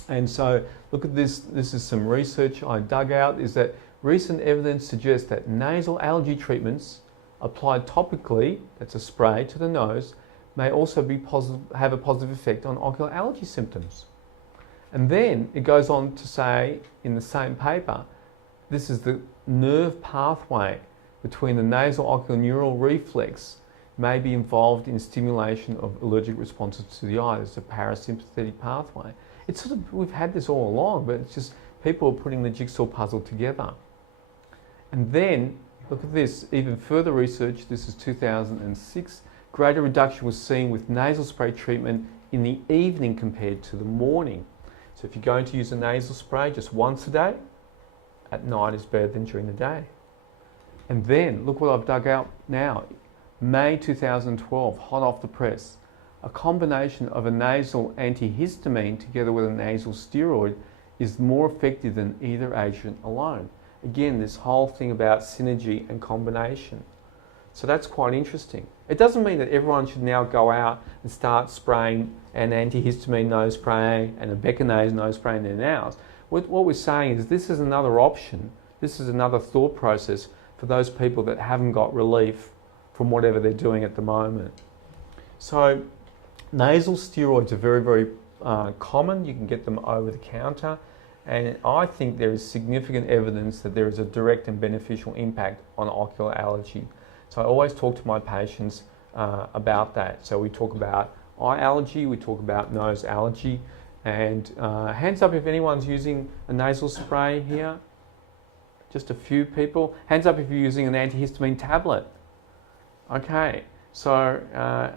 And so look at this, this is some research I dug out, is that recent evidence suggests that nasal allergy treatments applied topically, that's a spray to the nose, may also be have a positive effect on ocular allergy symptoms. And then it goes on to say in the same paper, this is the nerve pathway between the nasal ocular neural reflex may be involved in stimulation of allergic responses to the eye. It's a parasympathetic pathway. It's sort of, we've had this all along, but it's just people are putting the jigsaw puzzle together. And then, look at this, even further research, this is 2006, greater reduction was seen with nasal spray treatment in the evening compared to the morning. So if you're going to use a nasal spray just once a day, at night is better than during the day. And then, look what I've dug out now. May 2012, hot off the press, a combination of a nasal antihistamine together with a nasal steroid is more effective than either agent alone. Again, this whole thing about synergy and combination. So that's quite interesting. It doesn't mean that everyone should now go out and start spraying an antihistamine nose spray and a Beckinase nose spray in their nails. What we're saying is this is another option. This is another thought process for those people that haven't got relief from whatever they're doing at the moment. So nasal steroids are very, very common. You can get them over the counter. And I think there is significant evidence that there is a direct and beneficial impact on ocular allergy. So I always talk to my patients about that. So we talk about eye allergy, we talk about nose allergy, and hands up if anyone's using a nasal spray here. Just a few people. Hands up if you're using an antihistamine tablet. Okay, so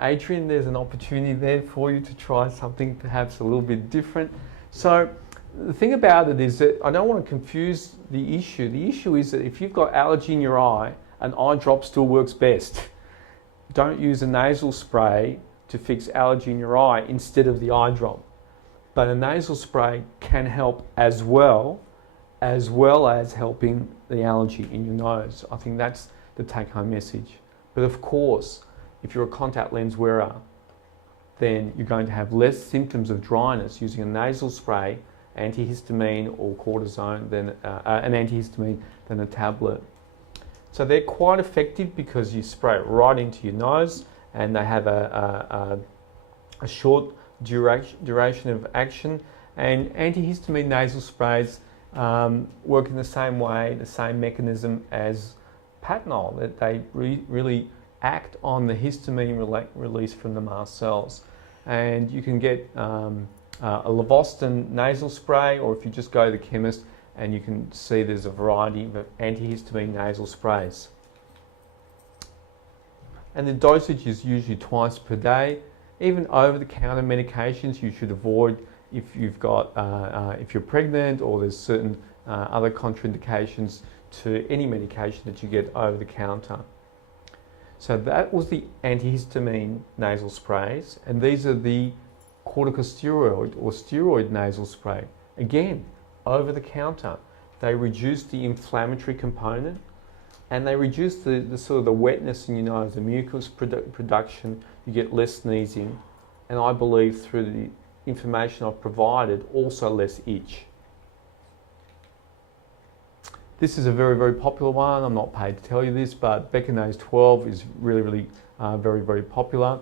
Adrian, there's an opportunity there for you to try something perhaps a little bit different. So the thing about it is that I don't want to confuse the issue. The issue is that if you've got allergy in your eye, an eye drop still works best. Don't use a nasal spray to fix allergy in your eye instead of the eye drop. But a nasal spray can help as well as helping the allergy in your nose. I think that's the take-home message. But of course, if you're a contact lens wearer, then you're going to have less symptoms of dryness using a nasal spray, antihistamine or cortisone, than an antihistamine than a tablet. So they're quite effective because you spray it right into your nose, and they have a short duration of action. And antihistamine nasal sprays work in the same way, the same mechanism as Patanol, that they really act on the histamine release from the mast cells. And you can get a Levostin nasal spray, or if you just go to the chemist, and you can see there's a variety of antihistamine nasal sprays. And the dosage is usually twice per day. Even over-the-counter medications you should avoid if you've got, if you're pregnant, or there's certain other contraindications to any medication that you get over the counter. So that was the antihistamine nasal sprays, and these are the corticosteroid or steroid nasal spray. Again, over the counter. They reduce the inflammatory component, and they reduce the sort of the wetness in your nose, the mucus production. You get less sneezing, and I believe through the information I've provided, also less itch. This is a very, very popular one. I'm not paid to tell you this, but Beckinase 12 is really very, very popular.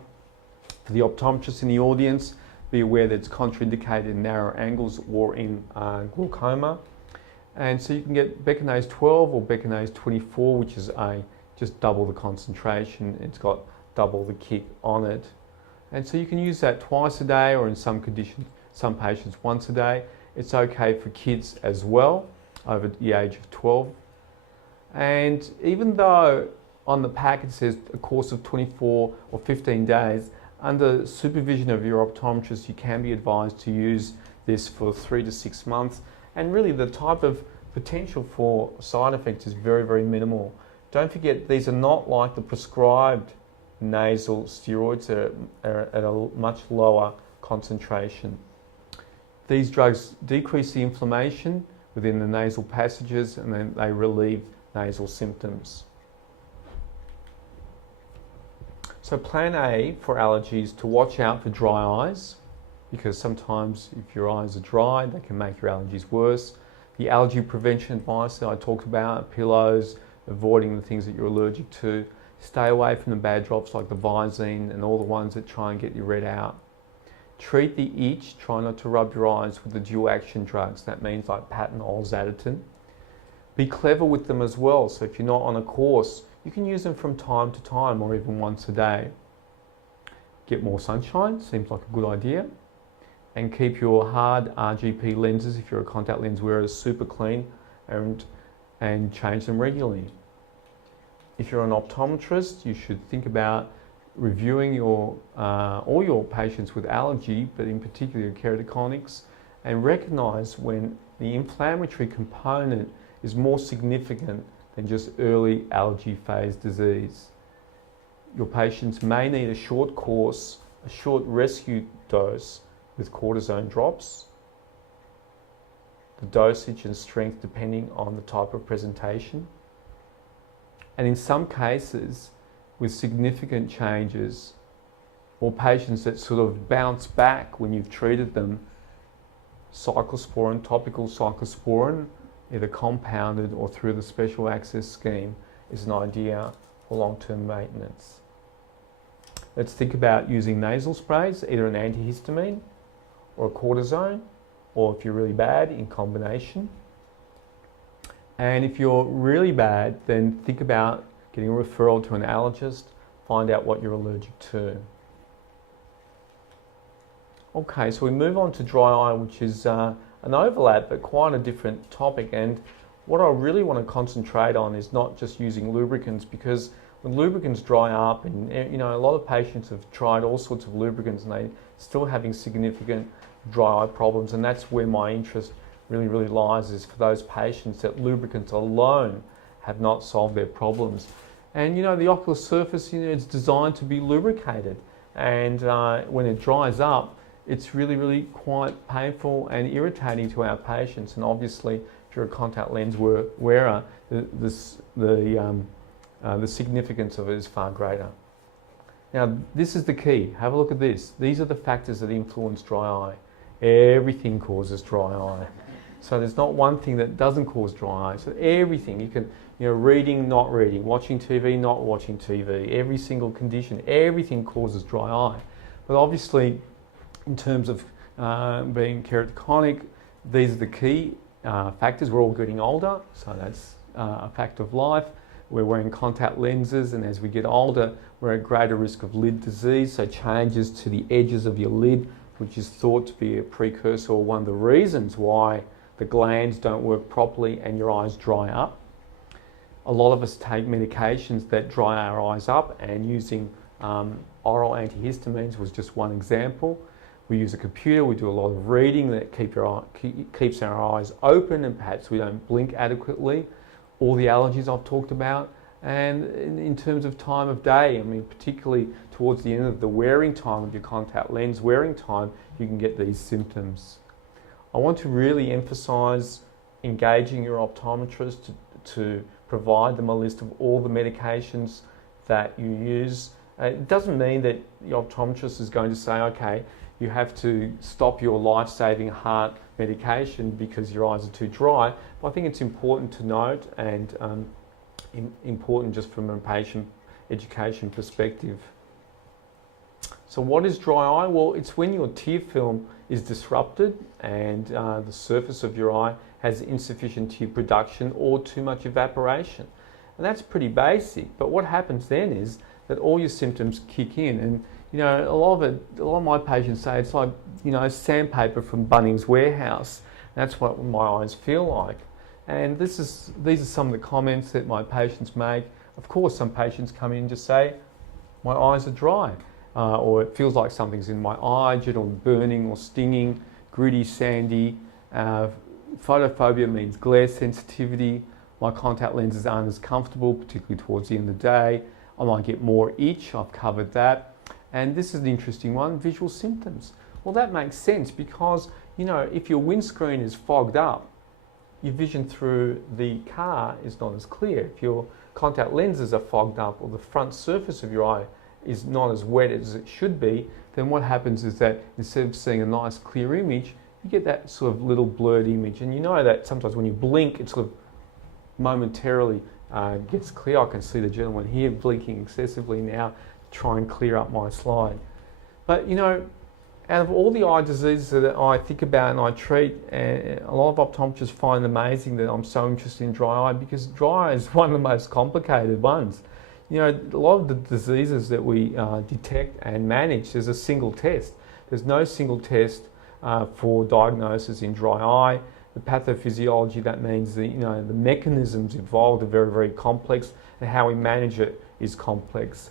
For the optometrists in the audience, be aware that it's contraindicated in narrow angles or in glaucoma. And so you can get Beckinase 12 or Beckinase 24, which is just double the concentration. It's got double the kick on it. And so you can use that twice a day, or in some conditions, some patients once a day. It's okay for kids as well, over the age of 12. And even though on the pack it says a course of 24 or 15 days, under supervision of your optometrist, you can be advised to use this for 3 to 6 months. And really the type of potential for side effects is very, very minimal. Don't forget, these are not like the prescribed nasal steroids that are at a much lower concentration. These drugs decrease the inflammation within the nasal passages, and then they relieve nasal symptoms. So plan A for allergy is to watch out for dry eyes, because sometimes if your eyes are dry, they can make your allergies worse. The allergy prevention advice that I talked about, pillows, avoiding the things that you're allergic to. Stay away from the bad drops like the Visine and all the ones that try and get you red out. Treat the itch, try not to rub your eyes with the dual action drugs. That means like Patanol, Zaditin. Be clever with them as well, so if you're not on a course, you can use them from time to time or even once a day. Get more sunshine, seems like a good idea. And keep your hard RGP lenses, if you're a contact lens wearer, super clean and change them regularly. If you're an optometrist, you should think about reviewing your all your patients with allergy, but in particular keratoconics, and recognise when the inflammatory component is more significant than just early allergy phase disease. Your patients may need a short course, a short rescue dose with cortisone drops, the dosage and strength depending on the type of presentation. And in some cases, with significant changes, or patients that sort of bounce back when you've treated them, cyclosporin, topical cyclosporin, either compounded or through the special access scheme, is an idea for long-term maintenance. Let's think about using nasal sprays, either an antihistamine or a cortisone, or if you're really bad, in combination. And if you're really bad, then think about getting a referral to an allergist, find out what you're allergic to. Okay, so we move on to dry eye, which is an overlap, but quite a different topic. And what I really want to concentrate on is not just using lubricants, because when lubricants dry up, and you know, a lot of patients have tried all sorts of lubricants and they're still having significant dry eye problems, and that's where my interest really lies, is for those patients that lubricants alone have not solved their problems. And you know, the ocular surface, you know, it's designed to be lubricated, and when it dries up, it's really quite painful and irritating to our patients. And obviously, if you're a contact lens wearer, the significance of it is far greater. Now, this is the key. Have a look at this. These are the factors that influence dry eye. Everything causes dry eye. So there's not one thing that doesn't cause dry eye. So everything, you can, you know, reading, not reading, watching TV, not watching TV, every single condition, everything causes dry eye. But obviously, in terms of being keratoconic, these are the key factors. We're all getting older, so that's a fact of life. We're wearing contact lenses, and as we get older, we're at greater risk of lid disease, so changes to the edges of your lid, which is thought to be a precursor or one of the reasons why the glands don't work properly and your eyes dry up. A lot of us take medications that dry our eyes up, and using oral antihistamines was just one example. We use a computer, we do a lot of reading that keeps our eyes open, and perhaps we don't blink adequately. All the allergies I've talked about. And in terms of time of day, I mean, particularly towards the end of the wearing time of your contact lens wearing time, you can get these symptoms. I want to really emphasise engaging your optometrist to provide them a list of all the medications that you use. It doesn't mean that your optometrist is going to say, okay, you have to stop your life-saving heart medication because your eyes are too dry. But I think it's important to note, and important just from a patient education perspective. So what is dry eye? Well, it's when your tear film is disrupted and the surface of your eye has insufficient tear production or too much evaporation. And that's pretty basic, but what happens then is that all your symptoms kick in. And you know, a lot of my patients say it's like, you know, sandpaper from Bunnings Warehouse. That's what my eyes feel like. And these are some of the comments that my patients make. Of course, some patients come in and just say, my eyes are dry, or it feels like something's in my eye, general burning or stinging, gritty, sandy. Photophobia means glare sensitivity. My contact lenses aren't as comfortable, particularly towards the end of the day. I might get more itch, I've covered that. And this is an interesting one, visual symptoms. Well, that makes sense because, you know, if your windscreen is fogged up, your vision through the car is not as clear. If your contact lenses are fogged up or the front surface of your eye is not as wet as it should be, then what happens is that instead of seeing a nice clear image, you get that sort of little blurred image. And you know that sometimes when you blink, it sort of momentarily gets clear. I can see the gentleman here blinking excessively now to try and clear up my slide. But you know, out of all the eye diseases that I think about and I treat, a lot of optometrists find it amazing that I'm so interested in dry eye, because dry eye is one of the most complicated ones. You know, a lot of the diseases that we detect and manage, there's a single test. There's no single test for diagnosis in dry eye. The pathophysiology, that means the mechanisms involved are very complex, and how we manage it is complex.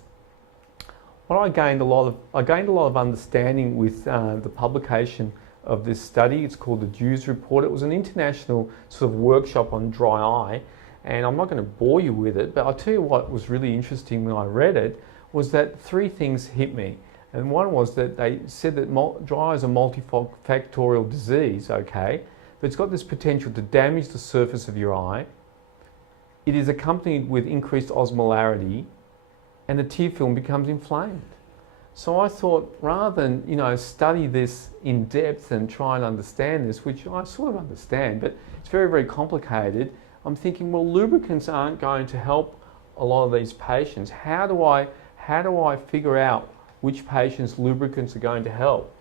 What I gained a lot of understanding with the publication of this study. It's called the Dews Report. It was an international sort of workshop on dry eye, and I'm not going to bore you with it, but I'll tell you what was really interesting when I read it was that three things hit me. And one was that they said that dry eye is a multifactorial disease, okay, but it's got this potential to damage the surface of your eye. It is accompanied with increased osmolarity, and the tear film becomes inflamed. So I thought, rather than study this in depth and try and understand this, which I sort of understand, but it's very, very complicated, I'm thinking, well, lubricants aren't going to help a lot of these patients. How do I figure out which patients lubricants are going to help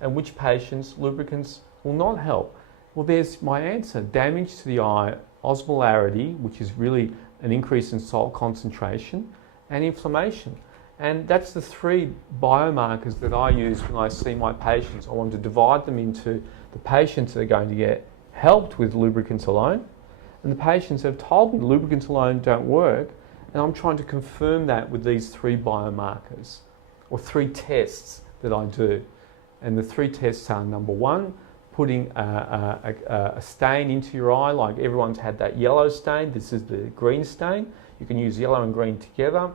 and which patients lubricants will not help? Well, there's my answer. Damage to the eye, osmolarity, which is really an increase in salt concentration, and inflammation. And that's the three biomarkers that I use when I see my patients. I want to divide them into the patients that are going to get helped with lubricants alone, and the patients have told me lubricants alone don't work, and I'm trying to confirm that with these three biomarkers, or three tests that I do. And the three tests are, number one, putting a stain into your eye, like everyone's had that yellow stain. This is the green stain. You can use yellow and green together,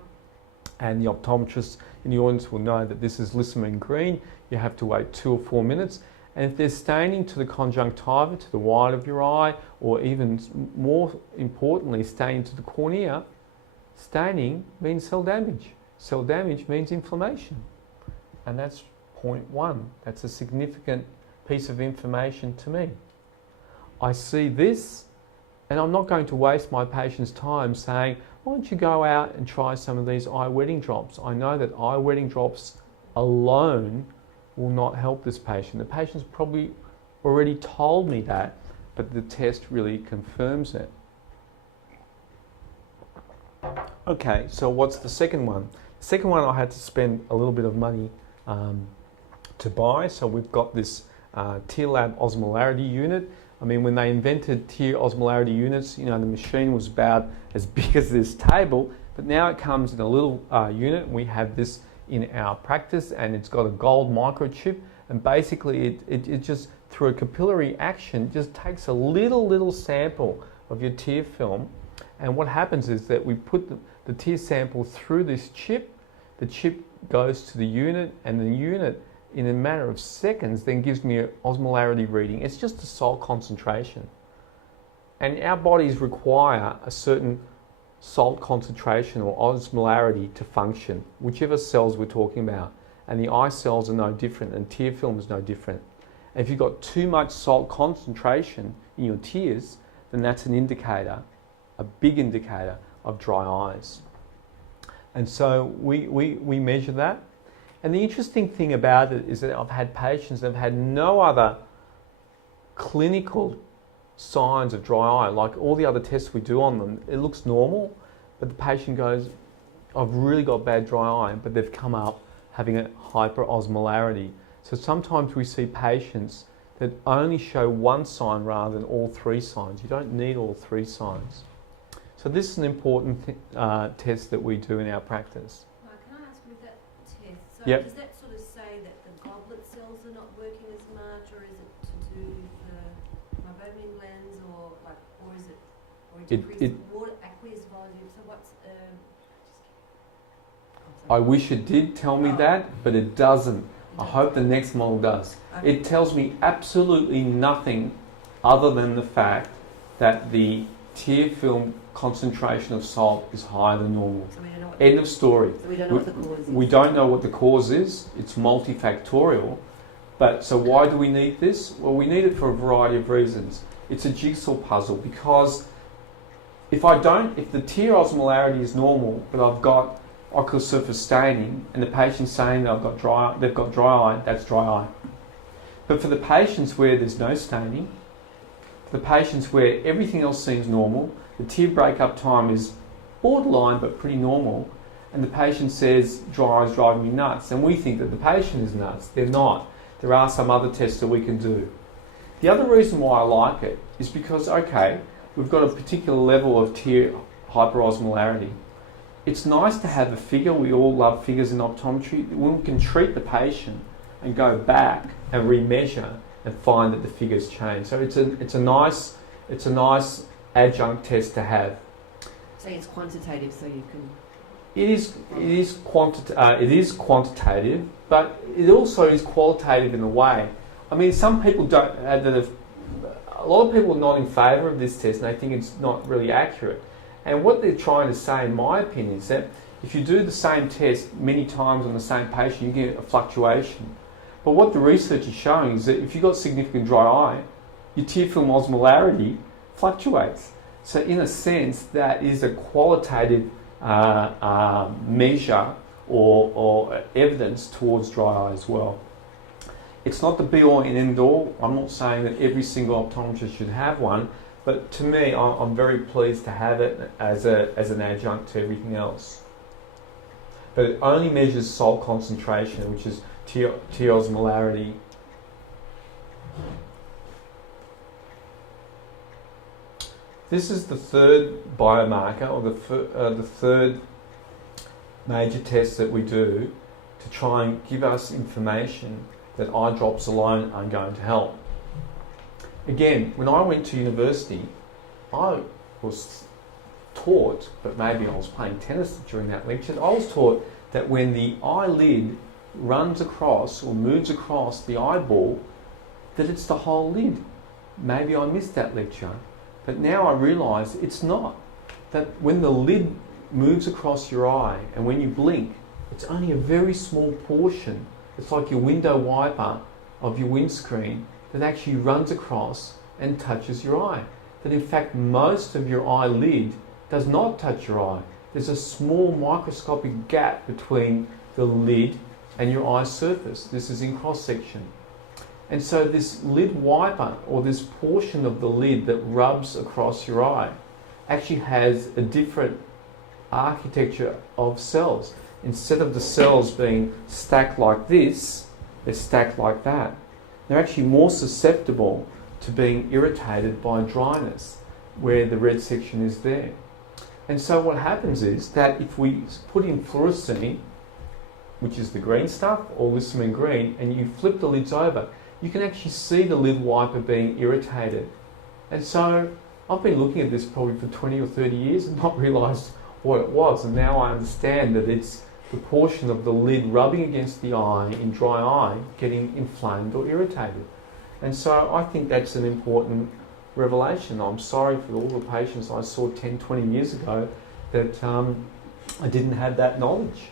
and the optometrists in the audience will know that this is lissamine green. You have to wait 2 or 4 minutes. And if there's staining to the conjunctiva, to the white of your eye, or even more importantly, staining to the cornea, staining means cell damage. Cell damage means inflammation. And that's point one. That's a significant piece of information to me. I see this, and I'm not going to waste my patient's time saying, why don't you go out and try some of these eye wetting drops? I know that eye wetting drops alone will not help this patient. The patient's probably already told me that, but the test really confirms it. Okay, so what's the second one? The second one I had to spend a little bit of money to buy. So we've got this Tear Lab osmolarity unit. I mean, when they invented tear osmolarity units, the machine was about as big as this table, but now it comes in a little unit. We have this in our practice, and it's got a gold microchip, and basically it just, through a capillary action, just takes a little sample of your tear film, and what happens is that we put the tear sample through this chip. The chip goes to the unit, and the unit, in a matter of seconds, then gives me an osmolarity reading. It's just a salt concentration. And our bodies require a certain salt concentration or osmolarity to function, whichever cells we're talking about. And the eye cells are no different, and tear film is no different. And if you've got too much salt concentration in your tears, then that's an indicator, a big indicator of dry eyes. And so we measure that. And the interesting thing about it is that I've had patients that have had no other clinical signs of dry eye. Like all the other tests we do on them, it looks normal, but the patient goes, I've really got bad dry eye, but they've come up having a hyperosmolarity. So sometimes we see patients that only show one sign rather than all three signs. You don't need all three signs. So this is an important test that we do in our practice. Can I ask with that test, so Yep. does that sort of say that the goblet cells are not working as much, or is it to do with the meibomian glands, or is it, or decreased water aqueous volume? So what's I wish it did tell me that, but it doesn't. I hope the next model does. Okay. It tells me absolutely nothing other than the fact that the tear film concentration of salt is higher than normal. So we don't know what End of story. So we don't know what the cause is. We don't know what the cause is. It's multifactorial. But so why do we need this? Well, we need it for a variety of reasons. It's a jigsaw puzzle, because if the tear osmolarity is normal, but I've got ocular surface staining, and the patient's saying that they've got dry eye, that's dry eye. But for the patients where there's no staining, for the patients where everything else seems normal, the tear breakup time is borderline but pretty normal, and the patient says dry eye is driving me nuts, and we think that the patient is nuts. They're not. There are some other tests that we can do. The other reason why I like it is because, okay, we've got a particular level of tear hyperosmolarity. It's nice to have a figure. We all love figures in optometry. We can treat the patient and go back and remeasure and find that the figures change. So it's a nice adjunct test to have. So it's quantitative, so you can. It is quantitative, but it also is qualitative in a way. I mean, some people don't. A lot of people are not in favour of this test, and they think it's not really accurate. And what they're trying to say, in my opinion, is that if you do the same test many times on the same patient, you get a fluctuation. But what the research is showing is that if you've got significant dry eye, your tear film osmolarity fluctuates. So in a sense, that is a qualitative measure or evidence towards dry eye as well. It's not the be-all and end-all. I'm not saying that every single optometrist should have one, but to me, I'm very pleased to have it as an adjunct to everything else. But it only measures salt concentration, which is tear osmolarity. This is the third biomarker, or the third major test that we do to try and give us information that eye drops alone aren't going to help. Again, when I went to university, I was taught, but maybe I was playing tennis during that lecture, I was taught that when the eyelid runs across or moves across the eyeball, that it's the whole lid. Maybe I missed that lecture, but now I realise it's not. That when the lid moves across your eye and when you blink, it's only a very small portion. It's like your window wiper of your windscreen that actually runs across and touches your eye. That in fact most of your eyelid does not touch your eye. There's a small microscopic gap between the lid and your eye surface. This is in cross section. And so this lid wiper, or this portion of the lid that rubs across your eye, actually has a different architecture of cells. Instead of the cells being stacked like this, they're stacked like that. They're actually more susceptible to being irritated by dryness, where the red section is there. And so what happens is that if we put in fluorescein, which is the green stuff, or lissamine green, and you flip the lids over, you can actually see the lid wiper being irritated. And so I've been looking at this probably for 20 or 30 years and not realised what it was, and now I understand that it's the portion of the lid rubbing against the eye in dry eye getting inflamed or irritated. And so I think that's an important revelation. I'm sorry for all the patients I saw 10, 20 years ago that I didn't have that knowledge.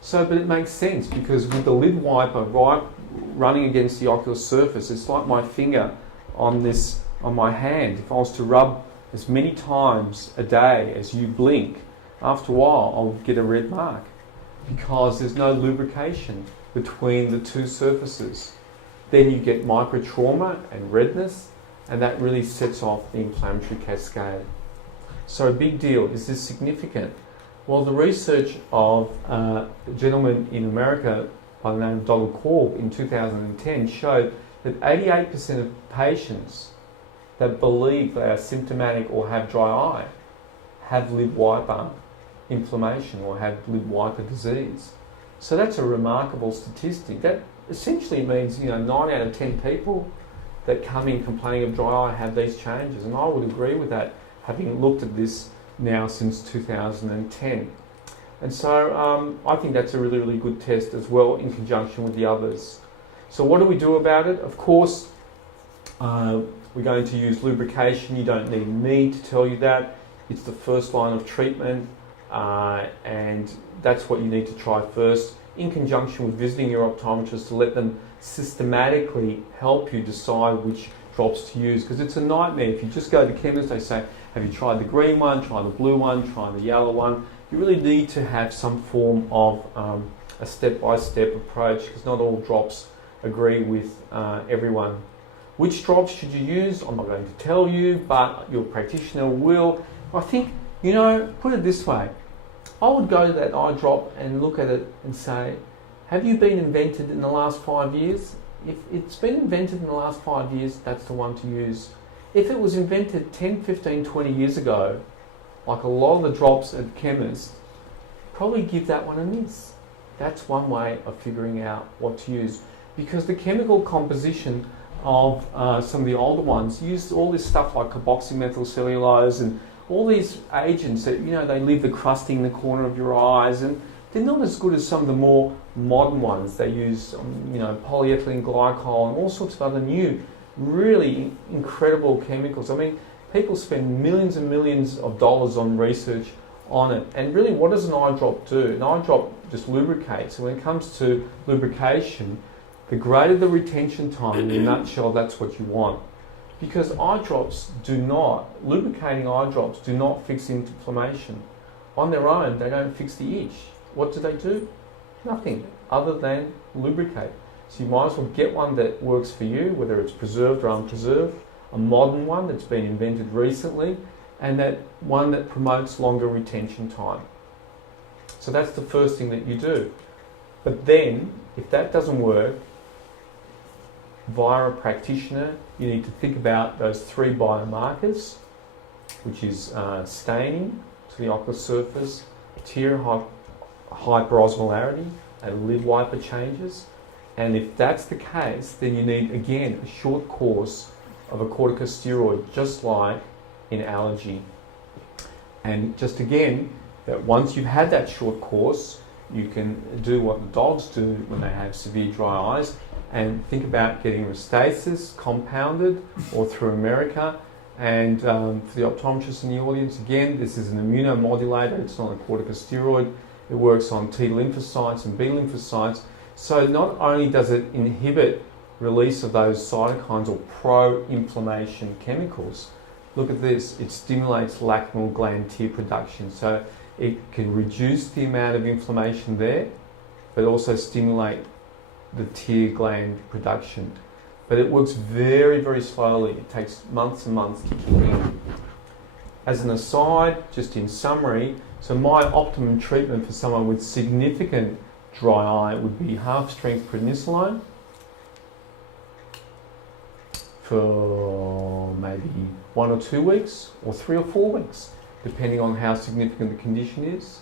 So, but it makes sense, because with the lid wiper running against the ocular surface, it's like my finger on my hand. If I was to rub as many times a day as you blink, after a while I'll get a red mark, because there's no lubrication between the two surfaces. Then you get microtrauma and redness, and that really sets off the inflammatory cascade. So a big deal. Is this significant? Well, the research of a gentleman in America by the name of Donald Korb in 2010 showed that 88% of patients that believe they are symptomatic or have dry eye have lid wiper inflammation or have lid wiper disease. So that's a remarkable statistic. That essentially means 9 out of 10 people that come in complaining of dry eye have these changes, and I would agree with that, having looked at this now since 2010. And so I think that's a really, really good test as well, in conjunction with the others. So what do we do about it? Of course, we're going to use lubrication. You don't need me to tell you that. It's the first line of treatment, and that's what you need to try first, in conjunction with visiting your optometrist to let them systematically help you decide which drops to use, because it's a nightmare. If you just go to the chemist, they say, have you tried the green one, try the blue one, try the yellow one. You really need to have some form of a step-by-step approach, because not all drops agree with everyone. Which drops should you use? I'm not going to tell you, but your practitioner will. I think, put it this way. I would go to that eye drop and look at it and say, have you been invented in the last 5 years? If it's been invented in the last 5 years, that's the one to use. If it was invented 10, 15, 20 years ago, like a lot of the drops at chemists, probably give that one a miss. That's one way of figuring out what to use. Because the chemical composition of some of the older ones use all this stuff like carboxymethylcellulose and all these agents that, they leave the crusting in the corner of your eyes, and they're not as good as some of the more modern ones. They use, polyethylene glycol and all sorts of other new, really incredible chemicals. I mean, people spend millions and millions of dollars on research on it. And really, what does an eye drop do? An eye drop just lubricates. So when it comes to lubrication, the greater the retention time, in a nutshell, that's what you want. Because eye drops lubricating eye drops do not fix inflammation. On their own, they don't fix the itch. What do? Nothing other than lubricate. So you might as well get one that works for you, whether it's preserved or unpreserved, a modern one that's been invented recently, and that one that promotes longer retention time. So that's the first thing that you do. But then, if that doesn't work, via a practitioner, you need to think about those 3 biomarkers, which is staining to the ocular surface, tear hyperosmolarity, and lid wiper changes. And if that's the case, then you need, again, a short course of a corticosteroid, just like in allergy. And just again, that once you've had that short course, you can do what the dogs do when they have severe dry eyes, and think about getting Restasis compounded or through America. And for the optometrists in the audience, again, this is an immunomodulator, it's not a corticosteroid. It works on T lymphocytes and B lymphocytes. So not only does it inhibit release of those cytokines or pro-inflammation chemicals, look at this, it stimulates lacrimal gland tear production. So it can reduce the amount of inflammation there, but also stimulate the tear gland production. But it works very, very slowly. It takes months and months to kick in. As an aside, just in summary, so my optimum treatment for someone with significant dry eye would be half-strength prednisolone for maybe 1 or 2 weeks, or 3 or 4 weeks, depending on how significant the condition is.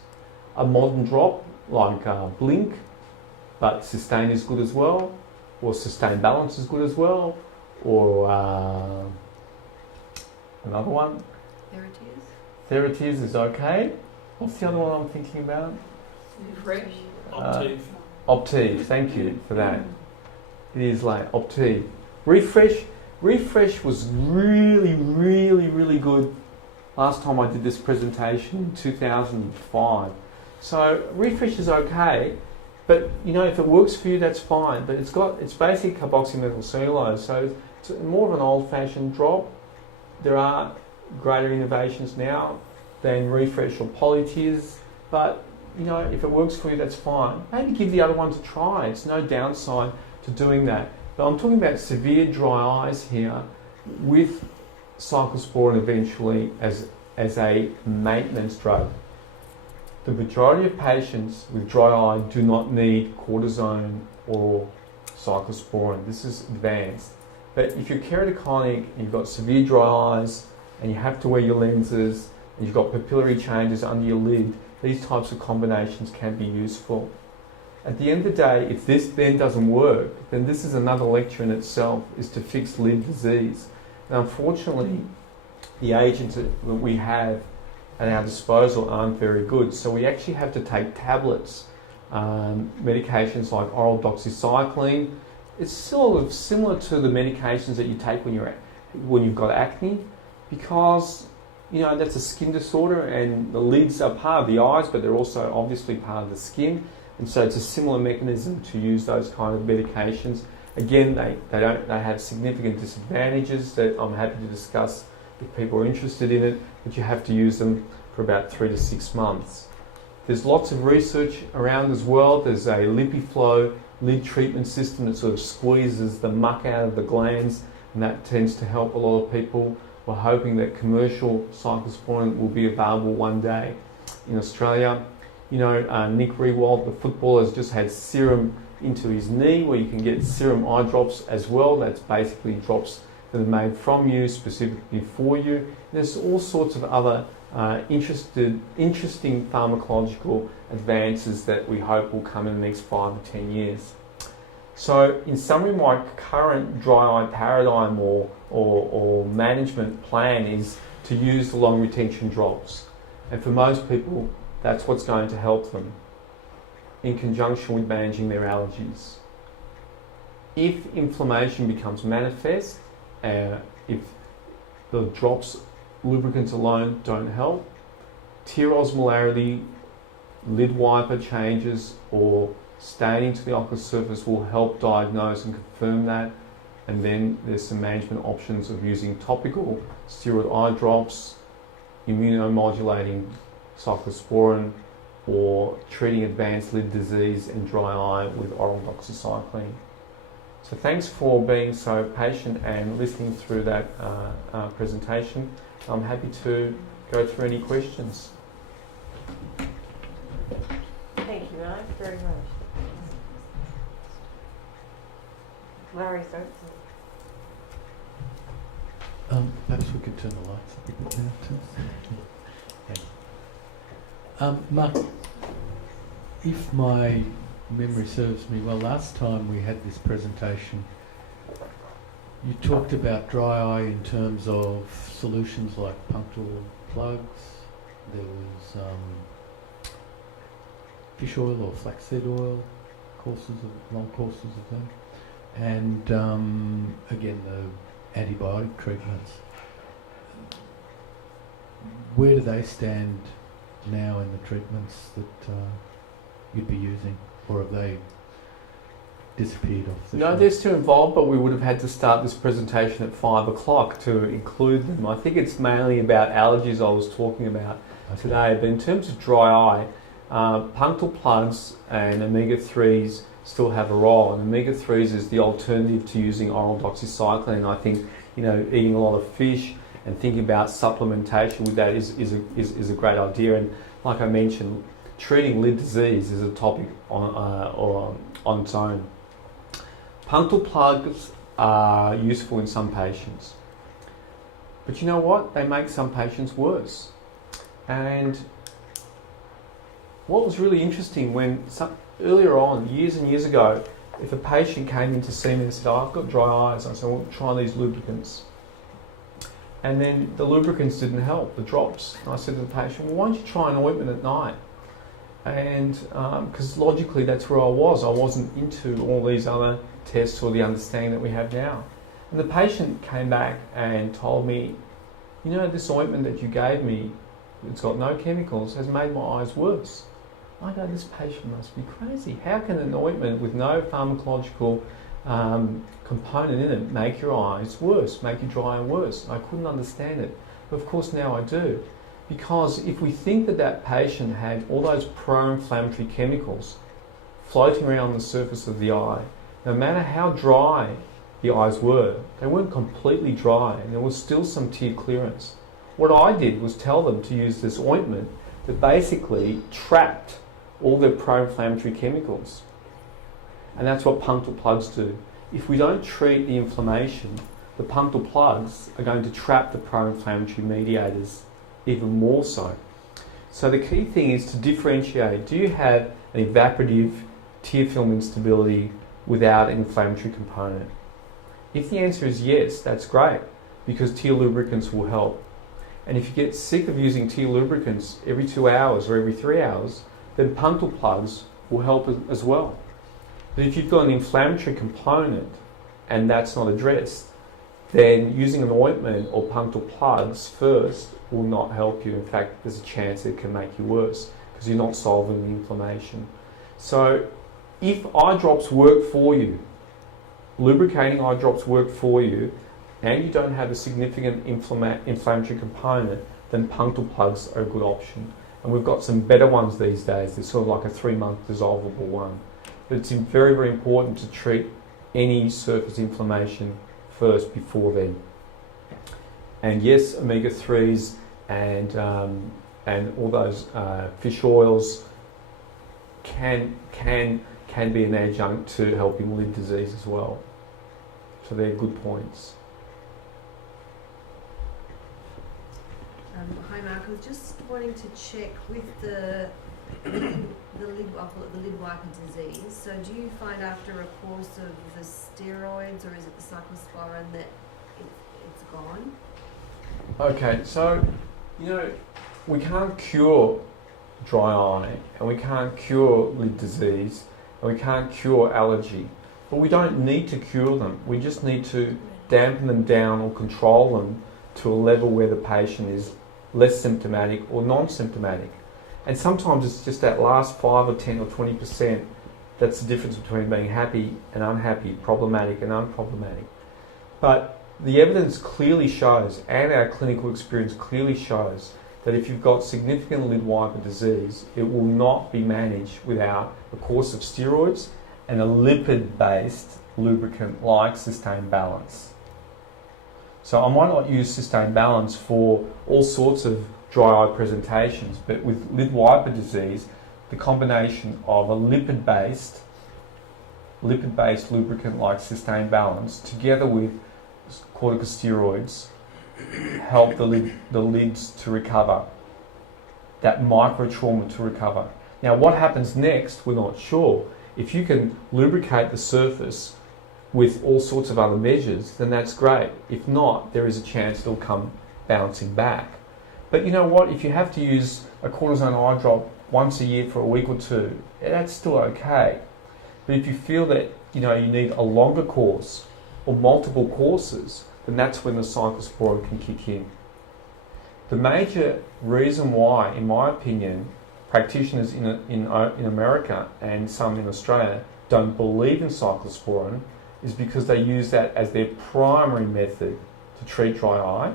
A modern drop like Blink, but Sustain is good as well, or Sustain Balance is good as well, or another one. Theratears is okay. What's the other one I'm thinking about? Fresh. Optive, thank you for that. It is like Optive. Refresh was really, really, really good last time I did this presentation in 2005. So Refresh is okay, but you know, if it works for you, that's fine. But it's basically carboxymethyl cellulose, so it's more of an old-fashioned drop. There are greater innovations now than Refresh or Polytears, but you know, if it works for you, that's fine. Maybe give the other one to try. It's no downside to doing that. But I'm talking about severe dry eyes here with cyclosporin eventually as a maintenance drug. The majority of patients with dry eye do not need cortisone or cyclosporin. This is advanced. But if you're keratoconic and you've got severe dry eyes and you have to wear your lenses and you've got papillary changes under your lid, these types of combinations can be useful. At the end of the day, if this then doesn't work, then this is another lecture in itself, is to fix lid disease. And unfortunately, the agents that we have at our disposal aren't very good. So we actually have to take tablets, medications like oral doxycycline. It's sort of similar to the medications that you take when you've got acne, because you know, that's a skin disorder and the lids are part of the eyes, but they're also obviously part of the skin. And so it's a similar mechanism to use those kind of medications. Again, they have significant disadvantages that I'm happy to discuss if people are interested in it, but you have to use them for about 3 to 6 months. There's lots of research around as well. There's a LipiFlow lid treatment system that sort of squeezes the muck out of the glands, and that tends to help a lot of people. We're hoping that commercial cyclosporin will be available one day in Australia. You know, Nick Rewald, the footballer, has just had serum into his knee, where you can get serum eye drops as well. That's basically drops that are made from you, specifically for you. And there's all sorts of other interesting pharmacological advances that we hope will come in the next 5 or 10 years. So in summary, my current dry eye paradigm or management plan is to use the long retention drops. And for most people, that's what's going to help them in conjunction with managing their allergies. If inflammation becomes manifest, if the drops, lubricants alone don't help, tear osmolarity, lid wiper changes, or staining to the ocular surface will help diagnose and confirm that. And then there's some management options of using topical steroid eye drops, immunomodulating cyclosporin, or treating advanced lid disease and dry eye with oral doxycycline. So thanks for being so patient and listening through that presentation. I'm happy to go through any questions. Thank you, Mark, very much. Larry, sorry. Perhaps we could turn the lights a bit now too. Mark, if my memory serves me well, last time we had this presentation, you talked about dry eye in terms of solutions like punctal plugs. There was fish oil or flaxseed oil, long courses of them, and again the antibiotic treatments. Where do they stand now in the treatments that you'd be using, or have they disappeared off the No, shelf? they're still involved, but we would have had to start this presentation at 5 o'clock to include them. I think it's mainly about allergies I was talking about today, but in terms of dry eye, punctal plugs and omega-3s still have a role, and omega-3s is the alternative to using oral doxycycline. I think, eating a lot of fish and thinking about supplementation with that is a great idea. And like I mentioned, treating lid disease is a topic on its own. Punctal plugs are useful in some patients, but you know what? They make some patients worse. And what was really interesting earlier on, years and years ago, if a patient came in to see me and said, I've got dry eyes, I said, well, try these lubricants. And then the lubricants didn't help, the drops. And I said to the patient, well, why don't you try an ointment at night? And because logically that's where I was. I wasn't into all these other tests or the understanding that we have now. And the patient came back and told me, this ointment that you gave me, it's got no chemicals, has made my eyes worse. I go, this patient must be crazy. How can an ointment with no pharmacological component in it make your eyes worse, make your dry eye worse? I couldn't understand it. But of course now I do. Because if we think that patient had all those pro-inflammatory chemicals floating around on the surface of the eye, no matter how dry the eyes were, they weren't completely dry and there was still some tear clearance. What I did was tell them to use this ointment that basically trapped all their pro-inflammatory chemicals. And that's what punctal plugs do. If we don't treat the inflammation, the punctal plugs are going to trap the pro-inflammatory mediators even more so. So the key thing is to differentiate. Do you have an evaporative tear film instability without an inflammatory component? If the answer is yes, that's great, because tear lubricants will help. And if you get sick of using tear lubricants every 2 hours or every 3 hours, then punctal plugs will help as well. But if you've got an inflammatory component and that's not addressed, then using an ointment or punctal plugs first will not help you. In fact, there's a chance it can make you worse because you're not solving the inflammation. So if eye drops work for you, lubricating eye drops work for you, and you don't have a significant inflammatory component, then punctal plugs are a good option. And we've got some better ones these days. They're sort of like a 3-month dissolvable one. But it's very, very important to treat any surface inflammation first before then. And yes, omega-3s and all those fish oils can be an adjunct to helping lid disease as well. So they're good points. Hi Mark, I was just wanting to check with the lid, I'll call it the lid wiper disease. So do you find after a course of the steroids, or is it the cyclosporin, that it's gone? Okay, so we can't cure dry eye, and we can't cure lid disease, and we can't cure allergy. But we don't need to cure them. We just need to dampen them down or control them to a level where the patient is less symptomatic or non-symptomatic. And sometimes it's just that last 5 or 10 or 20% that's the difference between being happy and unhappy, problematic and unproblematic. But the evidence clearly shows, and our clinical experience clearly shows, that if you've got significant lid wiper disease, it will not be managed without a course of steroids and a lipid-based lubricant like Sustained Balance. So I might not use Sustained Balance for all sorts of dry eye presentations, but with lid wiper disease, the combination of a lipid-based lubricant like Sustained Balance together with corticosteroids help the lids to recover, that micro trauma to recover. Now what happens next, we're not sure. If you can lubricate the surface with all sorts of other measures, then that's great. If not, there is a chance it'll come bouncing back. But you know what, if you have to use a cortisone eye drop once a year for a week or two, that's still okay. But if you feel that you need a longer course or multiple courses, then that's when the cyclosporin can kick in. The major reason why, in my opinion, practitioners in America and some in Australia don't believe in cyclosporin is because they use that as their primary method to treat dry eye,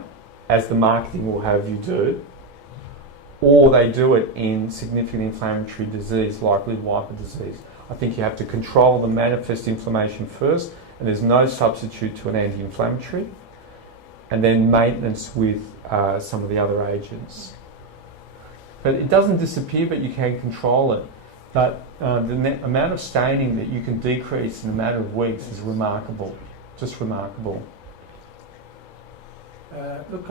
as the marketing will have you do, or they do it in significant inflammatory disease like lid wiper disease. I think you have to control the manifest inflammation first, and there's no substitute to an anti-inflammatory, and then maintenance with some of the other agents. But it doesn't disappear, but you can control it. But the amount of staining that you can decrease in a matter of weeks is remarkable, just remarkable. Look,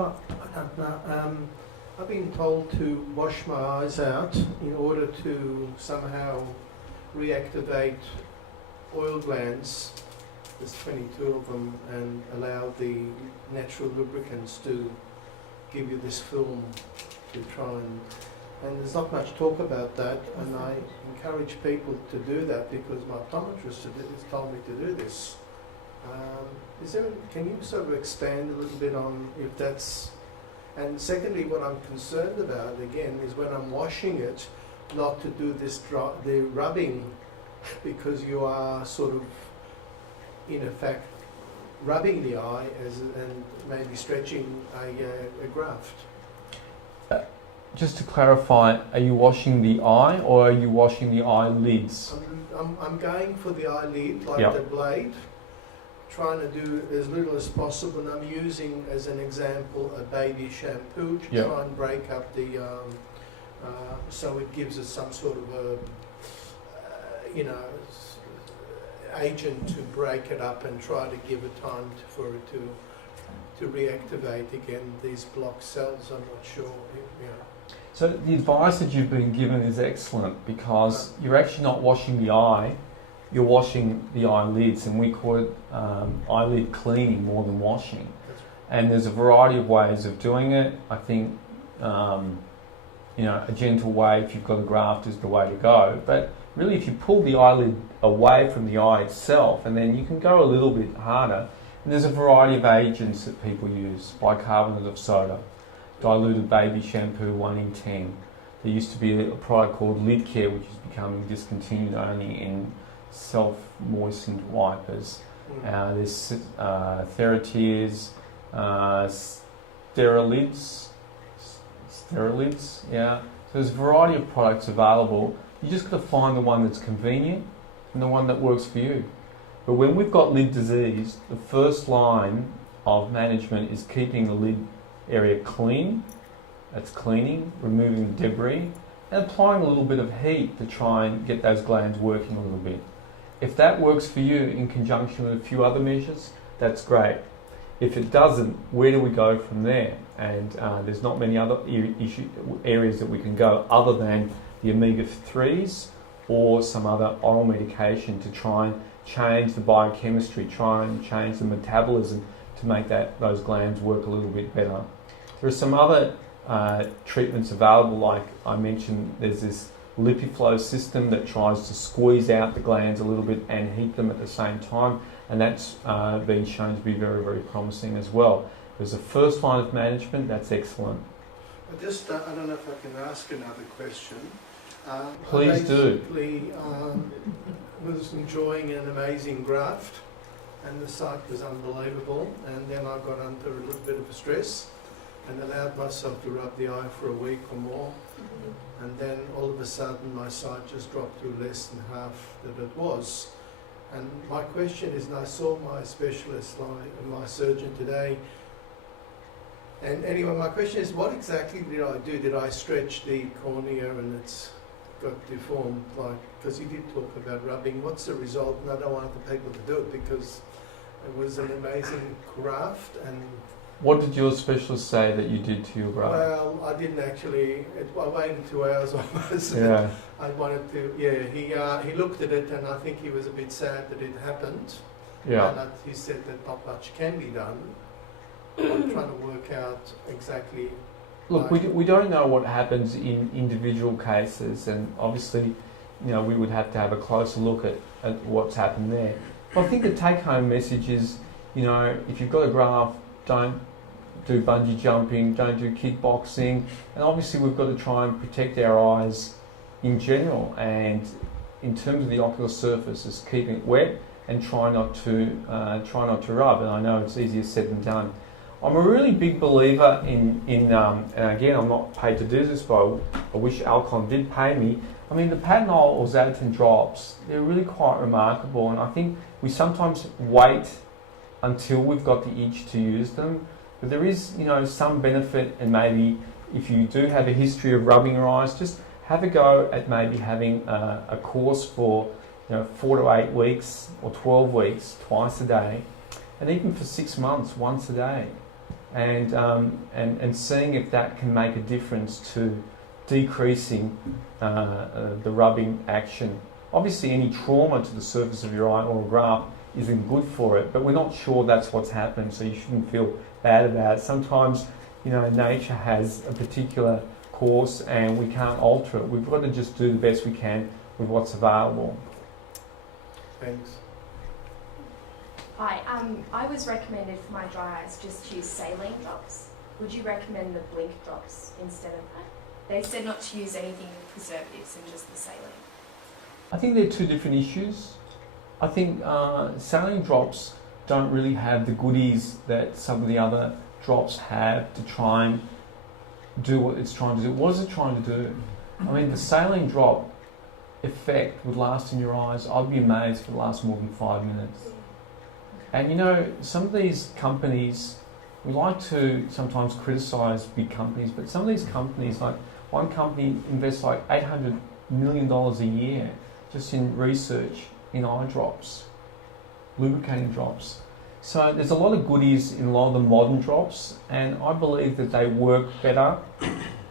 I've been told to wash my eyes out in order to somehow reactivate oil glands. There's 22 of them, and allow the natural lubricants to give you this film to try and there's not much talk about that, and I encourage people to do that because my optometrist has told me to do this. Can you sort of expand a little bit on if that's... And secondly, what I'm concerned about, again, is when I'm washing it, not to do the rubbing, because you are sort of, in effect, rubbing the eye and maybe stretching a graft. Just to clarify, are you washing the eye or are you washing the eyelids? I'm going for the eyelid, like Yep. the blade, trying to do as little as possible, and I'm using, as an example, a baby shampoo to Yep. try and break up the, so it gives us some sort of a, agent to break it up and try to give it time for it to reactivate again these blocked cells. I'm not sure, So the advice that you've been given is excellent, because you're actually not washing the eye, you're washing the eyelids, and we call it eyelid cleaning more than washing. And there's a variety of ways of doing it. I think a gentle way, if you've got a graft, is the way to go. But really, if you pull the eyelid away from the eye itself, and then you can go a little bit harder. And there's a variety of agents that people use: bicarbonate of soda, diluted baby shampoo 1 in 10. There used to be a product called Lid Care, which is becoming discontinued only in self-moistened wipers. There's Theratears, Sterilids, yeah. So there's a variety of products available. You just got to find the one that's convenient and the one that works for you. But when we've got lid disease, the first line of management is keeping the lid area clean. That's cleaning, removing the debris, and applying a little bit of heat to try and get those glands working a little bit. If that works for you in conjunction with a few other measures, that's great. If it doesn't, where do we go from there? And there's not many other areas that we can go other than the omega-3s or some other oral medication to try and change the biochemistry, try and change the metabolism to make those glands work a little bit better. There are some other treatments available, like I mentioned, there's this LipiFlow system that tries to squeeze out the glands a little bit and heat them at the same time, and that's been shown to be very, very promising as well. There's a first line of management, that's excellent. I just, I don't know if I can ask another question. Please do. Basically, was enjoying an amazing graft, and the sight was unbelievable, and then I got under a little bit of stress and allowed myself to rub the eye for a week or more, and then all of a sudden my sight just dropped to less than half that it was. And my question is, and I saw my specialist, my surgeon today, and anyway, my question is, what exactly did I do? Did I stretch the cornea and it's got deformed? Like, because you did talk about rubbing. What's the result? And I don't want the people to do it because it was an amazing graft. And What did your specialist say that you did to your graft? well, I didn't actually. I waited 2 hours almost. Yeah. I wanted to. Yeah, he looked at it, and I think he was a bit sad that it happened. Yeah. And he said that not much can be done. I'm trying to work out exactly. Look, we don't know what happens in individual cases, and obviously, we would have to have a closer look at what's happened there. But I think the take-home message is, if you've got a graft, don't do bungee jumping, don't do kickboxing, and obviously we've got to try and protect our eyes in general. And in terms of the ocular surface, is keeping it wet and try not to rub. And I know it's easier said than done. I'm a really big believer in and again, I'm not paid to do this, but I wish Alcon did pay me. I mean, the Patanol or Xanthine drops, they're really quite remarkable, and I think we sometimes wait until we've got the itch to use them. But there is, some benefit, and maybe if you do have a history of rubbing your eyes, just have a go at maybe having a course for 4 to 8 weeks or 12 weeks, twice a day, and even for 6 months, once a day. And seeing if that can make a difference to decreasing the rubbing action. Obviously, any trauma to the surface of your eye or a graft isn't good for it, but we're not sure that's what's happened, so you shouldn't feel bad about it. Sometimes, nature has a particular course and we can't alter it. We've got to just do the best we can with what's available. Thanks. Hi, I was recommended for my dry eyes just to use saline drops. Would you recommend the blink drops instead of that? They said not to use anything with preservatives and just the saline. I think they're two different issues. I think saline drops don't really have the goodies that some of the other drops have to try and do what it's trying to do. What is it trying to do? I mean, the saline drop effect would last in your eyes, I'd be amazed if it lasts more than 5 minutes. And some of these companies, we like to sometimes criticise big companies, but some of these companies, like one company invests like $800 million a year just in research in eye drops, lubricating drops. So there's a lot of goodies in a lot of the modern drops, and I believe that they work better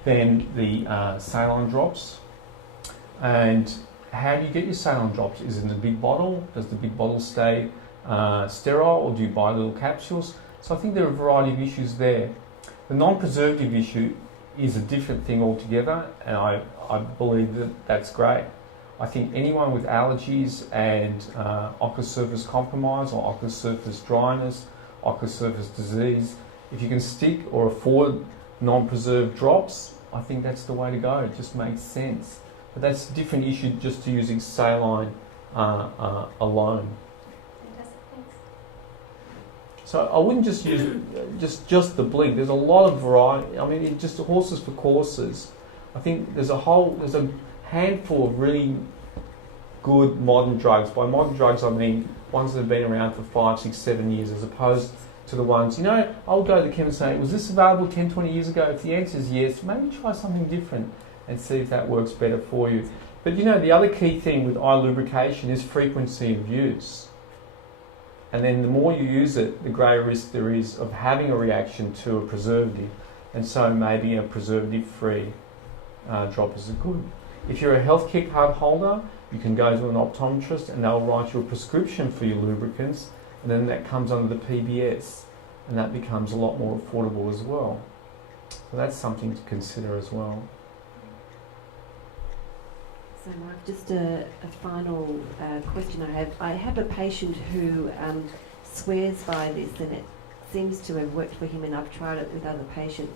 than the saline drops. And how do you get your saline drops? Is it in a big bottle? Does the big bottle stay sterile, or do you buy little capsules? So I think there are a variety of issues there. The non-preservative issue is a different thing altogether, and I believe that that's great. I think anyone with allergies and ocular surface compromise or ocular surface dryness, ocular surface disease, if you can stick or afford non-preserved drops, I think that's the way to go. It just makes sense. But that's a different issue just to using saline alone. So I wouldn't just use just the blink. There's a lot of variety. I mean, it's just horses for courses. I think there's a handful of really good modern drugs. By modern drugs, I mean ones that have been around for 5, 6, 7 years, as opposed to the ones, I'll go to the chemist and say, was this available 10, 20 years ago? If the answer is yes, maybe try something different and see if that works better for you. But the other key thing with eye lubrication is frequency of use. And then the more you use it, the greater risk there is of having a reaction to a preservative. And so maybe a preservative-free drop is good. If you're a healthcare card holder, you can go to an optometrist and they'll write you a prescription for your lubricants, and then that comes under the PBS, and that becomes a lot more affordable as well. So that's something to consider as well. So Mark, just a final question I have. I have a patient who swears by this, and it seems to have worked for him, and I've tried it with other patients.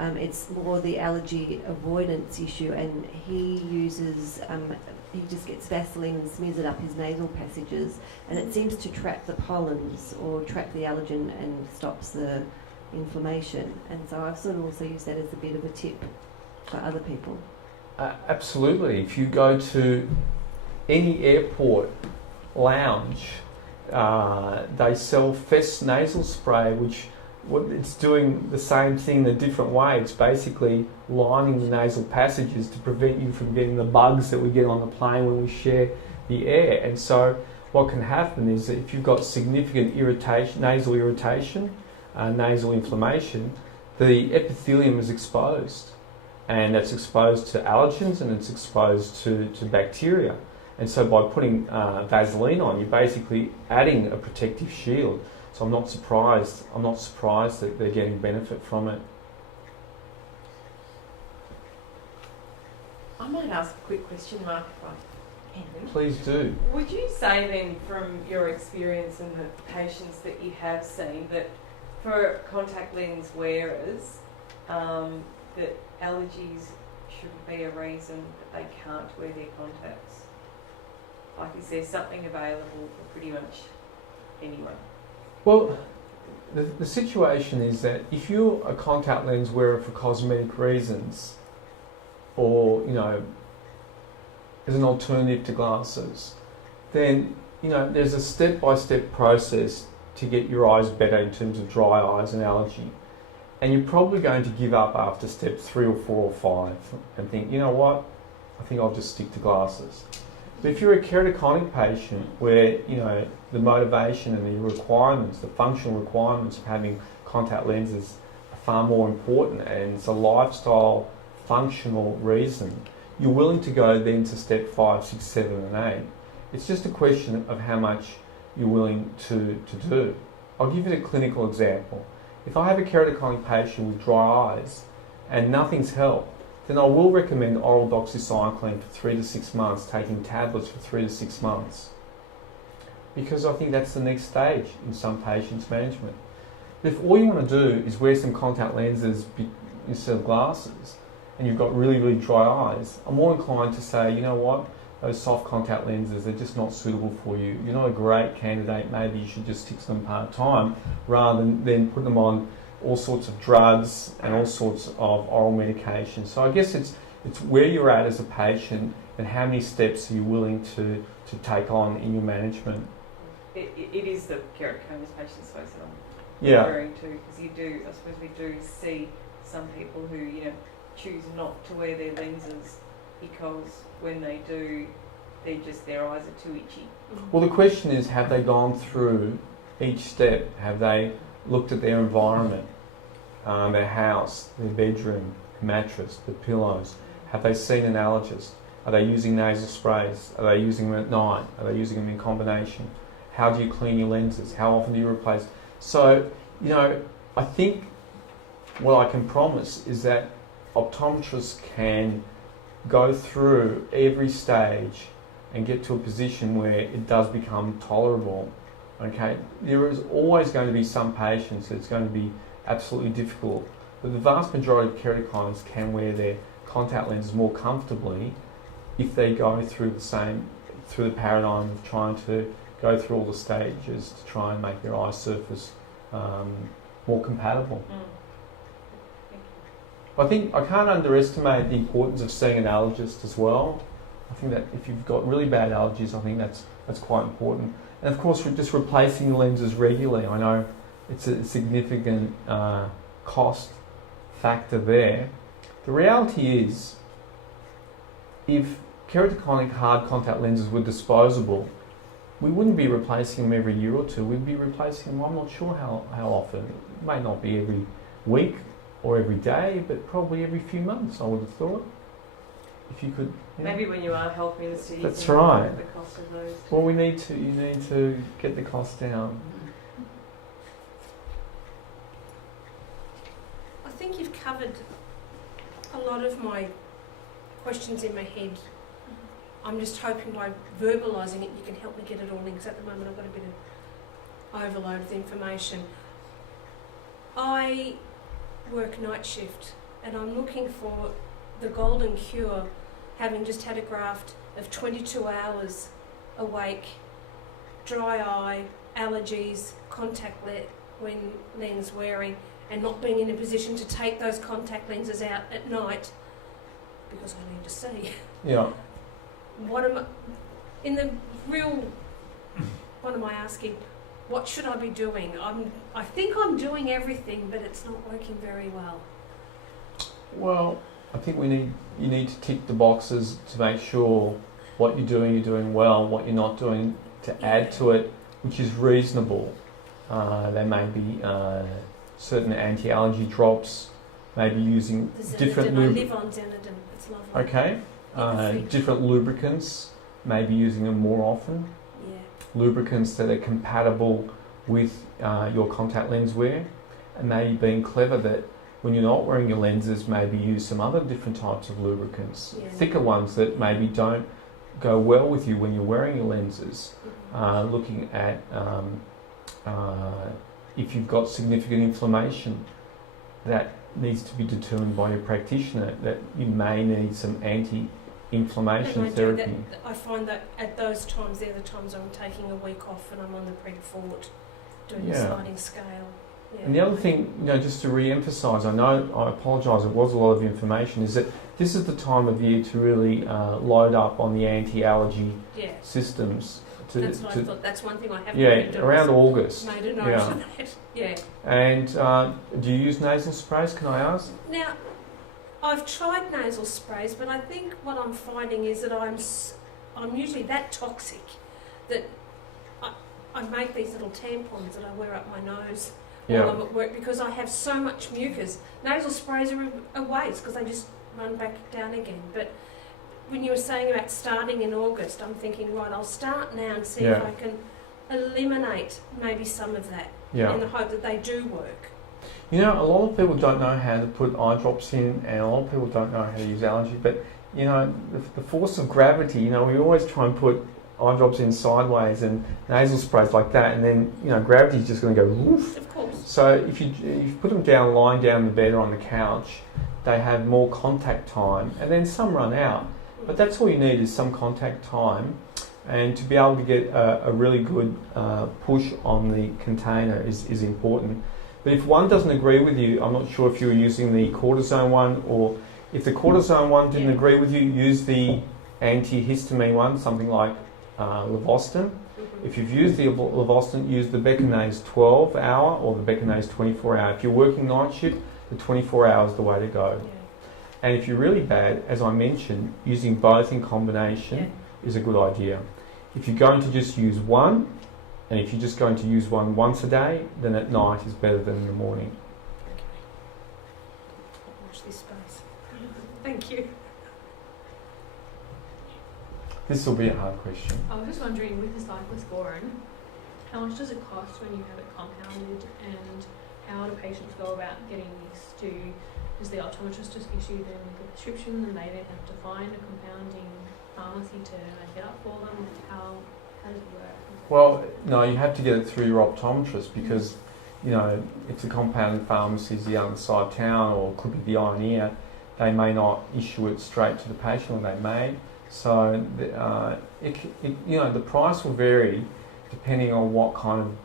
It's more the allergy avoidance issue, and he uses, he just gets Vaseline and smears it up his nasal passages, and it seems to trap the pollens or trap the allergen and stops the inflammation. And so I've sort of also used that as a bit of a tip for other people. Absolutely. If you go to any airport lounge, they sell Fess nasal spray, which it's doing the same thing in a different way. It's basically lining the nasal passages to prevent you from getting the bugs that we get on the plane when we share the air. And so what can happen is that if you've got significant irritation, nasal inflammation, the epithelium is exposed. And that's exposed to allergens and it's exposed to bacteria. And so by putting Vaseline on, you're basically adding a protective shield. So I'm not surprised that they're getting benefit from it. I might ask a quick question, Mark, if I can. Please do. Would you say then, from your experience and the patients that you have seen, that for contact lens wearers, that allergies shouldn't be a reason that they can't wear their contacts? Like, is there something available for pretty much anyone? Well, the situation is that if you're a contact lens wearer for cosmetic reasons, or, you know, as an alternative to glasses, then, you know, there's a step-by-step process to get your eyes better in terms of dry eyes and allergy. And you're probably going to give up after step 3 or 4 or 5 and think, you know what, I think I'll just stick to glasses. But if you're a keratoconic patient where, you know, the motivation and the requirements, the functional requirements of having contact lenses are far more important, and it's a lifestyle functional reason, you're willing to go then to step 5, 6, 7 and 8. It's just a question of how much you're willing to do. I'll give you a clinical example. If I have a keratoconic patient with dry eyes and nothing's helped, then I will recommend oral doxycycline for 3 to 6 months, taking tablets for 3 to 6 months. Because I think that's the next stage in some patients' management. But if all you want to do is wear some contact lenses instead of glasses, and you've got really, really dry eyes, I'm more inclined to say, you know what, those soft contact lenses, they're just not suitable for you. You're not a great candidate, maybe you should just stick to them part-time, rather than put them on all sorts of drugs and all sorts of oral medication. So I guess it's where you're at as a patient and how many steps are you willing to take on in your management. It is the keratoconus patients, folks, that I'm Yeah. referring to, because you do, I suppose we do see some people who, you know, choose not to wear their lenses because when they do, their eyes are too itchy. Well, the question is, have they gone through each step? Have they looked at their environment, their house, their bedroom, mattress, the pillows? Have they seen an allergist? Are they using nasal sprays? Are they using them at night? Are they using them in combination? How do you clean your lenses? How often do you replace? So, you know, I think what I can promise is that optometrists can go through every stage and get to a position where it does become tolerable. Okay, there is always going to be some patients that's going to be absolutely difficult, but the vast majority of keratoconics can wear their contact lenses more comfortably if they go through the paradigm of trying to go through all the stages to try and make their eye surface more compatible. I think I can't underestimate the importance of seeing an allergist as well. I think that if you've got really bad allergies, I think that's quite important. And of course, just replacing the lenses regularly. I know it's a significant cost factor there. The reality is, if keratoconic hard contact lenses were disposable, we wouldn't be replacing them every year or two. We'd be replacing them, I'm not sure how often. It may not be every week or every day, but probably every few months, I would have thought. If you could... Yeah. Maybe when you are health minister, you That's can right. look at the cost of those. Well, you need to get the cost down. I think you've covered a lot of my questions in my head. I'm just hoping by verbalising it you can help me get it all in, because at the moment I've got a bit of overload of information. I work night shift and I'm looking for the golden cure, having just had a graft of 22 hours awake, dry eye, allergies, contact lens wearing, and not being in a position to take those contact lenses out at night because I need to see. Yeah. What am I asking? What should I be doing? I think I'm doing everything, but it's not working very well. Well, I think you need to tick the boxes to make sure what you're doing well, what you're not doing to add to it, which is reasonable. There may be certain anti-allergy drops, maybe using different I live on Xanadin, it's lovely. Okay. Different lubricants, maybe using them more often. Yeah. Lubricants that are compatible with your contact lens wear, and maybe being clever that when you're not wearing your lenses, maybe use some other different types of lubricants, thicker ones that maybe don't go well with you when you're wearing your lenses. Looking at if you've got significant inflammation, that needs to be determined by your practitioner, that you may need some anti-inflammation therapy. I find that at those times, they're the times I'm taking a week off and I'm on the Pred-Fort doing a sliding scale. Yeah. And the other thing, just to re-emphasise, I apologise, it was a lot of information, is that this is the time of year to really load up on the anti-allergy systems. That's what I thought. That's one thing I haven't been doing. Around August. Made a note of that. Yeah. And do you use nasal sprays, can I ask? Now, I've tried nasal sprays, but I think what I'm finding is that I'm usually that toxic that I make these little tampons that I wear up my nose while I'm at work because I have so much mucus. Nasal sprays are a waste because they just run back down again. But when you were saying about starting in August, I'm thinking, right, I'll start now and see if I can eliminate maybe some of that in the hope that they do work. A lot of people don't know how to put eye drops in, and a lot of people don't know how to use Allergy, but, the force of gravity, we always try and put eye drops in sideways and nasal sprays like that, and then, gravity's just going to go woof. Of course. So if you put them down, lying down in the bed or on the couch, they have more contact time, and then some run out. But that's all you need is some contact time, and to be able to get a really good push on the container is important. But if one doesn't agree with you, I'm not sure if you're using the cortisone one, or if the cortisone one didn't agree with you, use the antihistamine one, something like Levostin. If you've used the Levostin, use the Beckinase 12-hour or the Beckinase 24-hour. If you're working night shift, the 24 hours is the way to go. And if you're really bad, as I mentioned, using both in combination is a good idea. If you're going to just use one, and if you're just going to use one once a day, then at night is better than in the morning. Okay. Watch this space. Thank you. This will be a hard question. I was just wondering, with the cyclosporin, how much does it cost when you have it compounded, and how do patients go about getting this to... Does the optometrist just issue them the prescription and they then have to find a compounding pharmacy to make it up for them? How does it work? Well, no, you have to get it through your optometrist because, if the compounding pharmacy is the other side of town or could be the eye and ear, they may not issue it straight to the patient, or they may. So, the price will vary depending on what kind of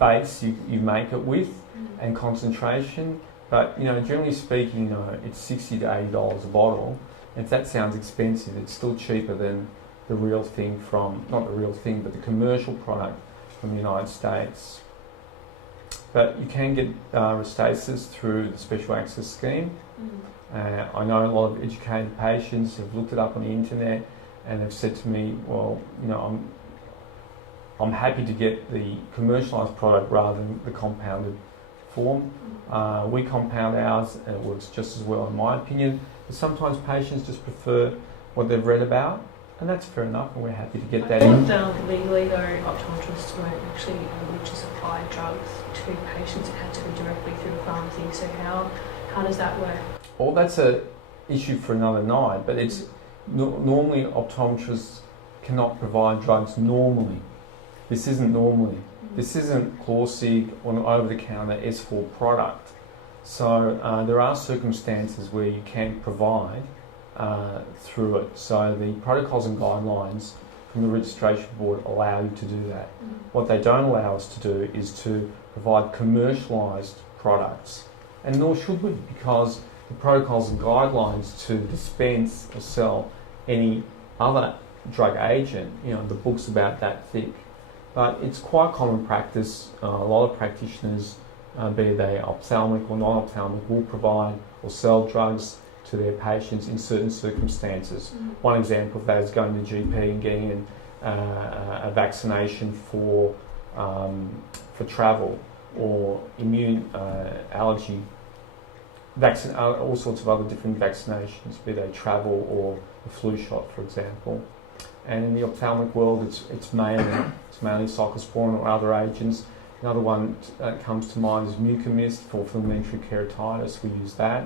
base you make it with and concentration. But, generally speaking, it's $60 to $80 a bottle. And if that sounds expensive, it's still cheaper than the real thing not the real thing, but the commercial product from the United States. But you can get Restasis through the Special Access Scheme. I know a lot of educated patients have looked it up on the internet and have said to me, well, I'm happy to get the commercialised product rather than the compounded form. We compound ours and it works just as well in my opinion, but sometimes patients just prefer what they've read about, and that's fair enough, and we're happy to get that in. Legally though, optometrists weren't actually able to supply drugs to patients. It had to be directly through the pharmacy, so how does that work? Well, that's an issue for another night, but it's normally optometrists cannot provide drugs normally. This isn't normally. This isn't Clorsig or an over-the-counter S4 product. So there are circumstances where you can provide through it. So the protocols and guidelines from the registration board allow you to do that. What they don't allow us to do is to provide commercialised products, and nor should we, because the protocols and guidelines to dispense or sell any other drug agent, you know, the book's about that thick. But it's quite common practice. A lot of practitioners, be they ophthalmic or non-ophthalmic, will provide or sell drugs to their patients in certain circumstances. One example of that is going to GP and getting a vaccination for travel, or immune allergy, all sorts of other different vaccinations, be they travel or the flu shot, for example. And in the ophthalmic world, it's mainly cyclosporin or other agents. Another one that comes to mind is Mucomist for filamentary keratitis. We use that.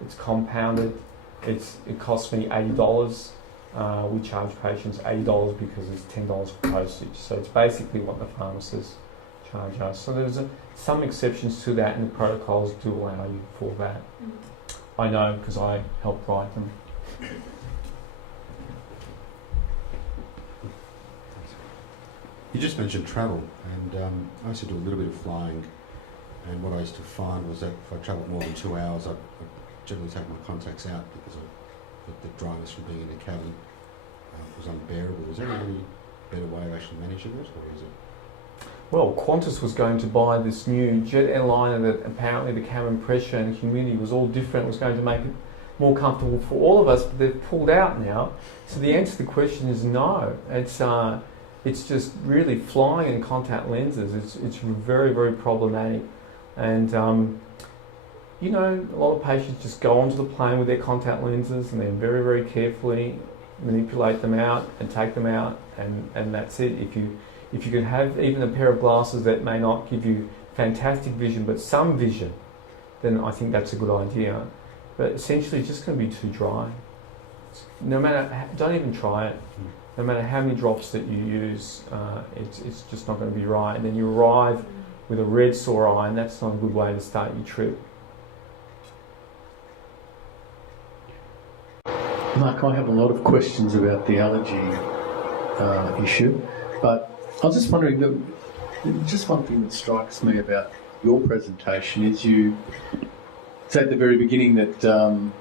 It's compounded. It costs me $80. We charge patients $80 because it's $10 for postage. So it's basically what the pharmacists charge us. So there's some exceptions to that, and the protocols do allow you for that. I know because I helped write them. You just mentioned travel, and I used to do a little bit of flying, and what I used to find was that if I travelled more than 2 hours, I'd generally take my contacts out because the dryness from being in the cabin was unbearable. Is there any better way of actually managing it, or is it? Well, Qantas was going to buy this new jet airliner that apparently the cabin pressure and humidity was all different, was going to make it more comfortable for all of us, but they've pulled out now. So the answer to the question is no. It's just really flying in contact lenses. It's very, very problematic. And, you know, a lot of patients just go onto the plane with their contact lenses and they very, very carefully manipulate them out and take them out, and that's it. If you can have even a pair of glasses that may not give you fantastic vision, but some vision, then I think that's a good idea. But essentially it's just going to be too dry. No matter, don't even try it. No matter how many drops that you use, it's just not going to be right. And then you arrive with a red sore eye, and that's not a good way to start your trip. Mark, I have a lot of questions about the allergy issue, but I was just wondering, just one thing that strikes me about your presentation is you said at the very beginning that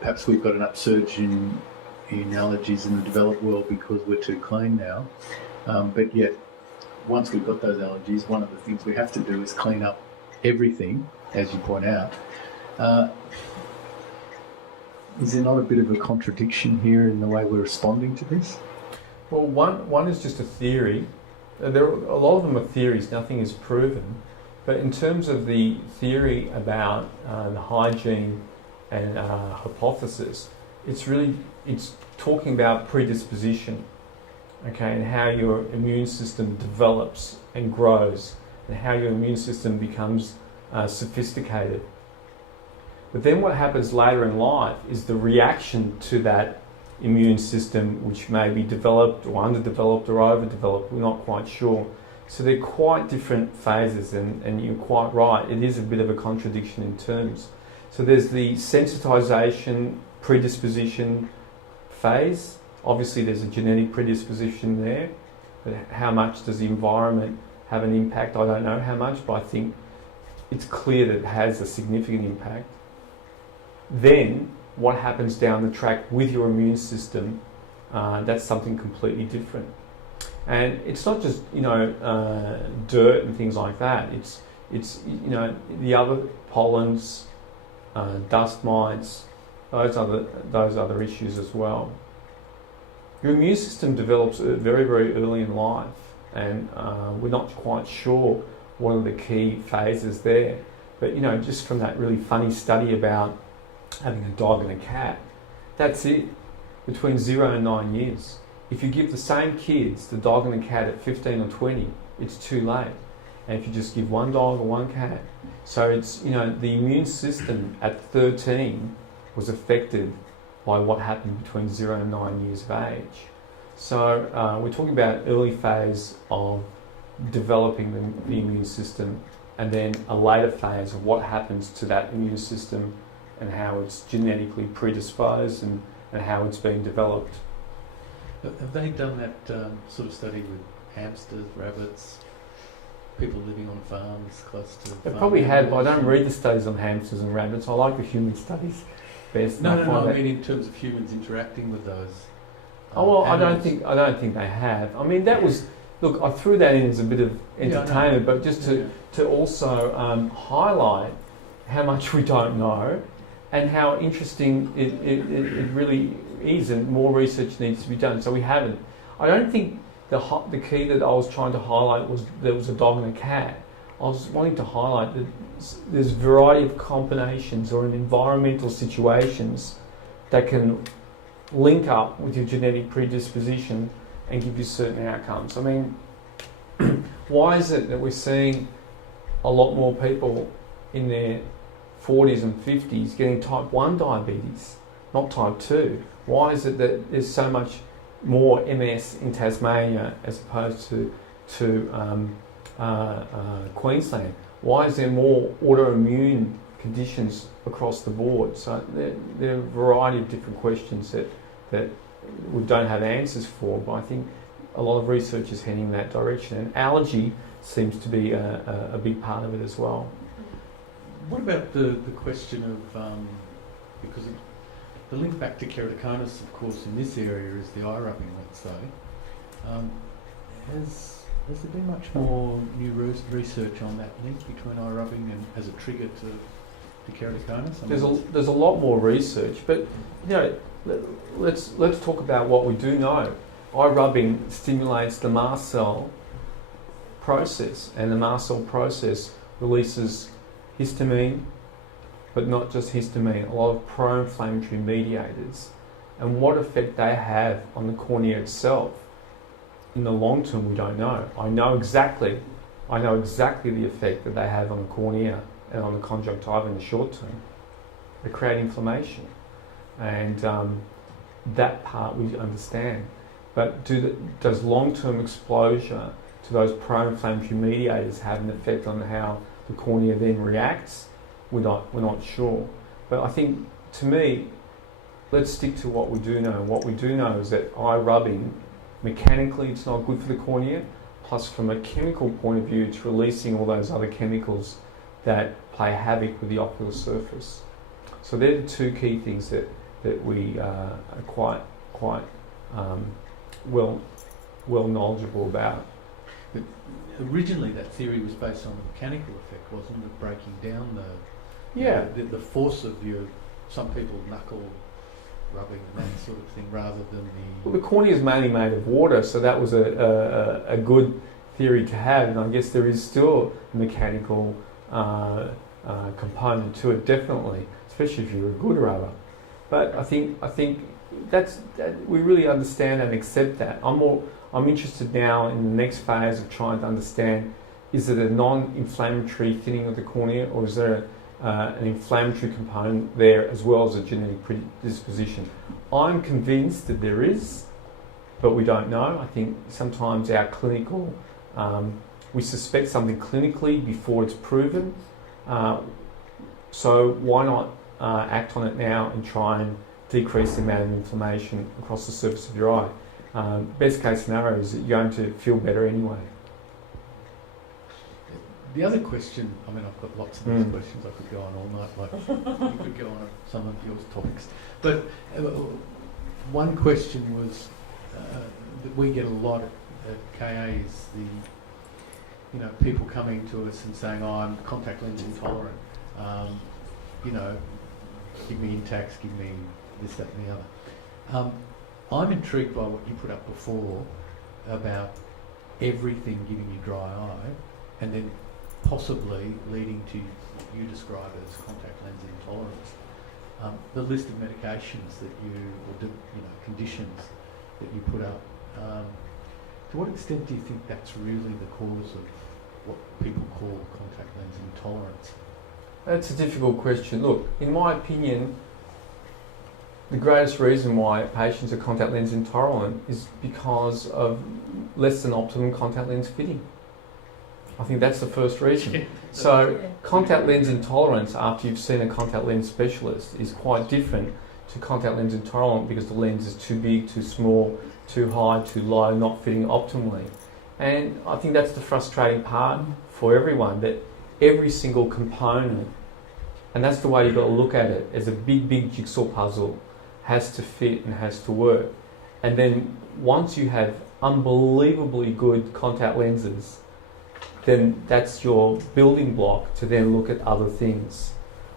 perhaps we've got an upsurge in allergies in the developed world because we're too clean now, but yet once we've got those allergies, one of the things we have to do is clean up everything, as you point out. Is there not a bit of a contradiction here in the way we're responding to this? Well, one is just a theory. A lot of them are theories, nothing is proven. But in terms of the theory about the hygiene and hypothesis, it's talking about predisposition, okay, and how your immune system develops and grows, and how your immune system becomes sophisticated. But then what happens later in life is the reaction to that immune system, which may be developed or underdeveloped or overdeveloped, we're not quite sure. So they're quite different phases, and you're quite right, it is a bit of a contradiction in terms. So there's the sensitization, predisposition phase. Obviously there's a genetic predisposition there, but how much does the environment have an impact? I don't know how much, but I think it's clear that it has a significant impact. Then what happens down the track with your immune system, that's something completely different. And it's not just, you know, dirt and things like that. It's you know, the other pollens, dust mites, those other issues as well. Your immune system develops very, very early in life, and we're not quite sure what are the key phases there. But, you know, just from that really funny study about having a dog and a cat, that's it, between 0 and 9 years. If you give the same kids the dog and the cat at 15 or 20, it's too late. And if you just give one dog or one cat, so it's, you know, the immune system at 13 was affected by what happened between 0 and 9 years of age. So we're talking about early phase of developing the immune system and then a later phase of what happens to that immune system and how it's genetically predisposed and how it's been developed. Have they done that sort of study with hamsters, rabbits, people living on farms close to? They probably had, but I don't read the studies on hamsters and rabbits. I like the human studies best. No, I mean in terms of humans interacting with those. Oh well, animals. I don't think they have. I mean, that was, look, I threw that in as a bit of entertainment, but just to also highlight how much we don't know and how interesting it really is, and more research needs to be done. So we haven't. I don't think the key that I was trying to highlight was there was a dog and a cat. I was wanting to highlight that there's a variety of combinations or in environmental situations that can link up with your genetic predisposition and give you certain outcomes. I mean, why is it that we're seeing a lot more people in their 40s and 50s getting type 1 diabetes, not type 2? Why is it that there's so much more MS in Tasmania as opposed to Queensland? Why is there more autoimmune conditions across the board? So there are a variety of different questions that we don't have answers for, but I think a lot of research is heading in that direction, and allergy seems to be a big part of it as well. What about the question of, because the link back to keratoconus, of course, in this area is the eye rubbing, let's say. Has there been much more new research on that link between eye rubbing and as a trigger to keratoconus? There's a lot more research, but you know, let's talk about what we do know. Eye rubbing stimulates the mast cell process, and the mast cell process releases histamine, but not just histamine, a lot of pro-inflammatory mediators. And what effect they have on the cornea itself in the long term, we don't know. I know exactly the effect that they have on the cornea and on the conjunctiva in the short term. They create inflammation, and that part we understand. But does long-term exposure to those pro-inflammatory mediators have an effect on how the cornea then reacts? We're not sure. But I think, to me, let's stick to what we do know. What we do know is that eye rubbing, mechanically it's not good for the cornea, plus from a chemical point of view it's releasing all those other chemicals that play havoc with the ocular surface. So they're the two key things that we are quite well knowledgeable about. But originally that theory was based on the mechanical effect, wasn't it? Breaking down the force of some people knuckle rubbing and that sort of thing, rather than Well, the cornea is mainly made of water, so that was a good theory to have, and I guess there is still a mechanical component to it, definitely, especially if you're a good rubber. But I think that we really understand and accept that. I'm interested now in the next phase of trying to understand: is it a non-inflammatory thinning of the cornea, or is there an inflammatory component there as well as a genetic predisposition? I'm convinced that there is, but we don't know. I think sometimes our clinical, we suspect something clinically before it's proven. So why not act on it now and try and decrease the amount of inflammation across the surface of your eye? Best case scenario is that you're going to feel better anyway. The other question, I mean, I've got lots of these questions, I could go on all night, like you could go on some of your topics. But one question was that we get a lot at KA is people coming to us and saying, oh, I'm contact lens intolerant. Give me Intacs, give me this, that and the other. I'm intrigued by what you put up before about everything giving you dry eye, and then possibly leading to, you describe as contact lens intolerance. The list of medications that conditions that you put up, to what extent do you think that's really the cause of what people call contact lens intolerance? That's a difficult question. Look, in my opinion, the greatest reason why patients are contact lens intolerant is because of less than optimum contact lens fitting. I think that's the first reason. So contact lens intolerance after you've seen a contact lens specialist is quite different to contact lens intolerant because the lens is too big, too small, too high, too low, not fitting optimally. And I think that's the frustrating part for everyone, that every single component, and that's the way you've got to look at it, as a big, big jigsaw puzzle, has to fit and has to work. And then once you have unbelievably good contact lenses, then that's your building block to then look at other things.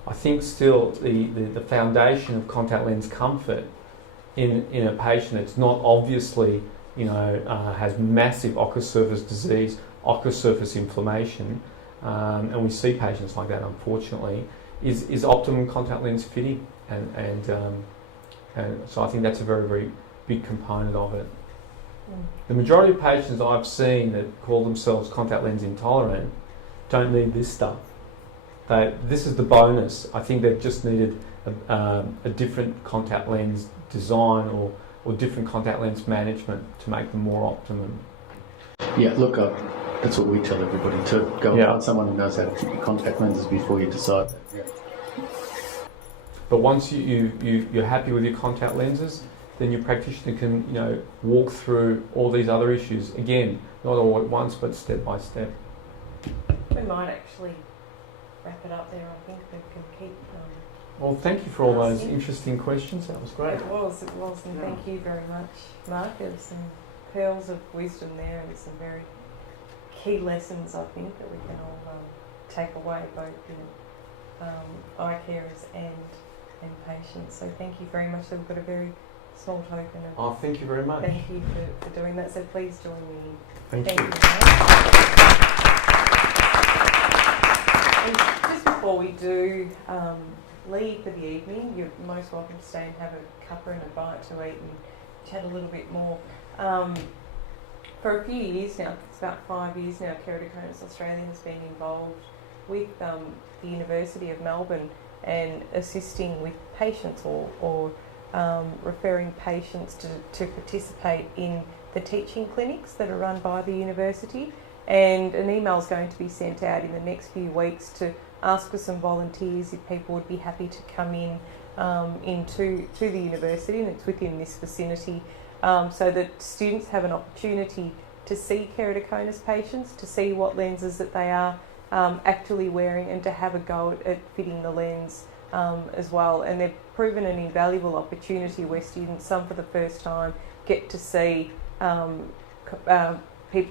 I think still the foundation of contact lens comfort in a patient that's not obviously, has massive ocular surface disease, ocular surface inflammation, and we see patients like that unfortunately, is optimum contact lens fitting, and so I think that's a very, very big component of it. The majority of patients I've seen that call themselves contact lens intolerant don't need this stuff. This is the bonus. I think they've just needed a different contact lens design or different contact lens management to make them more optimum. Yeah, look, that's what we tell everybody to go and find someone who knows how to fit your contact lenses before you decide that. Yeah. But once you're happy with your contact lenses, then your practitioner can walk through all these other issues. Again, not all at once, but step by step. We might actually wrap it up there. I think we can keep. Well, thank you for all those interesting questions. That was great. It was, and thank you very much, Mark. There's some pearls of wisdom there, and some very key lessons, I think, that we can all take away, both eye carers and patients. So thank you very much. So we've got a very small token of thank you very much. Thank you for doing that. So please join me. Thank you. And just before we do leave for the evening, you're most welcome to stay and have a cuppa and a bite to eat and chat a little bit more. For a few years now, it's about 5 years now, Keratoconus Australia has been involved with the University of Melbourne and assisting with patients or referring patients to participate in the teaching clinics that are run by the university. And an email is going to be sent out in the next few weeks to ask for some volunteers if people would be happy to come into the university, and it's within this vicinity, so that students have an opportunity to see keratoconus patients, to see what lenses that they are actually wearing, and to have a go at fitting the lens as well. And they've proven an invaluable opportunity where students, some for the first time, get to see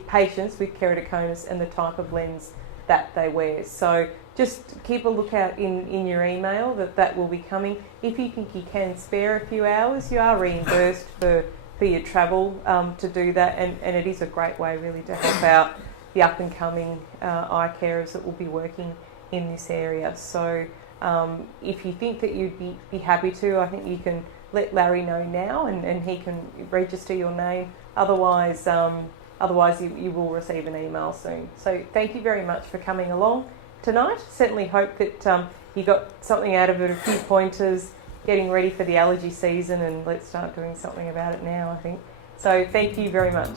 patients with keratoconus and the type of lens that they wear. So just keep a lookout in your email that will be coming. If you think you can spare a few hours, you are reimbursed for your travel to do that, and it is a great way really to help out the up and coming eye carers that will be working in this area. So if you think that you'd be happy to, I think you can let Larry know now, and he can register your name. Otherwise you will receive an email soon. So thank you very much for coming along tonight. Certainly hope that you got something out of it, a few pointers, getting ready for the allergy season, and let's start doing something about it now, I think. So thank you very much.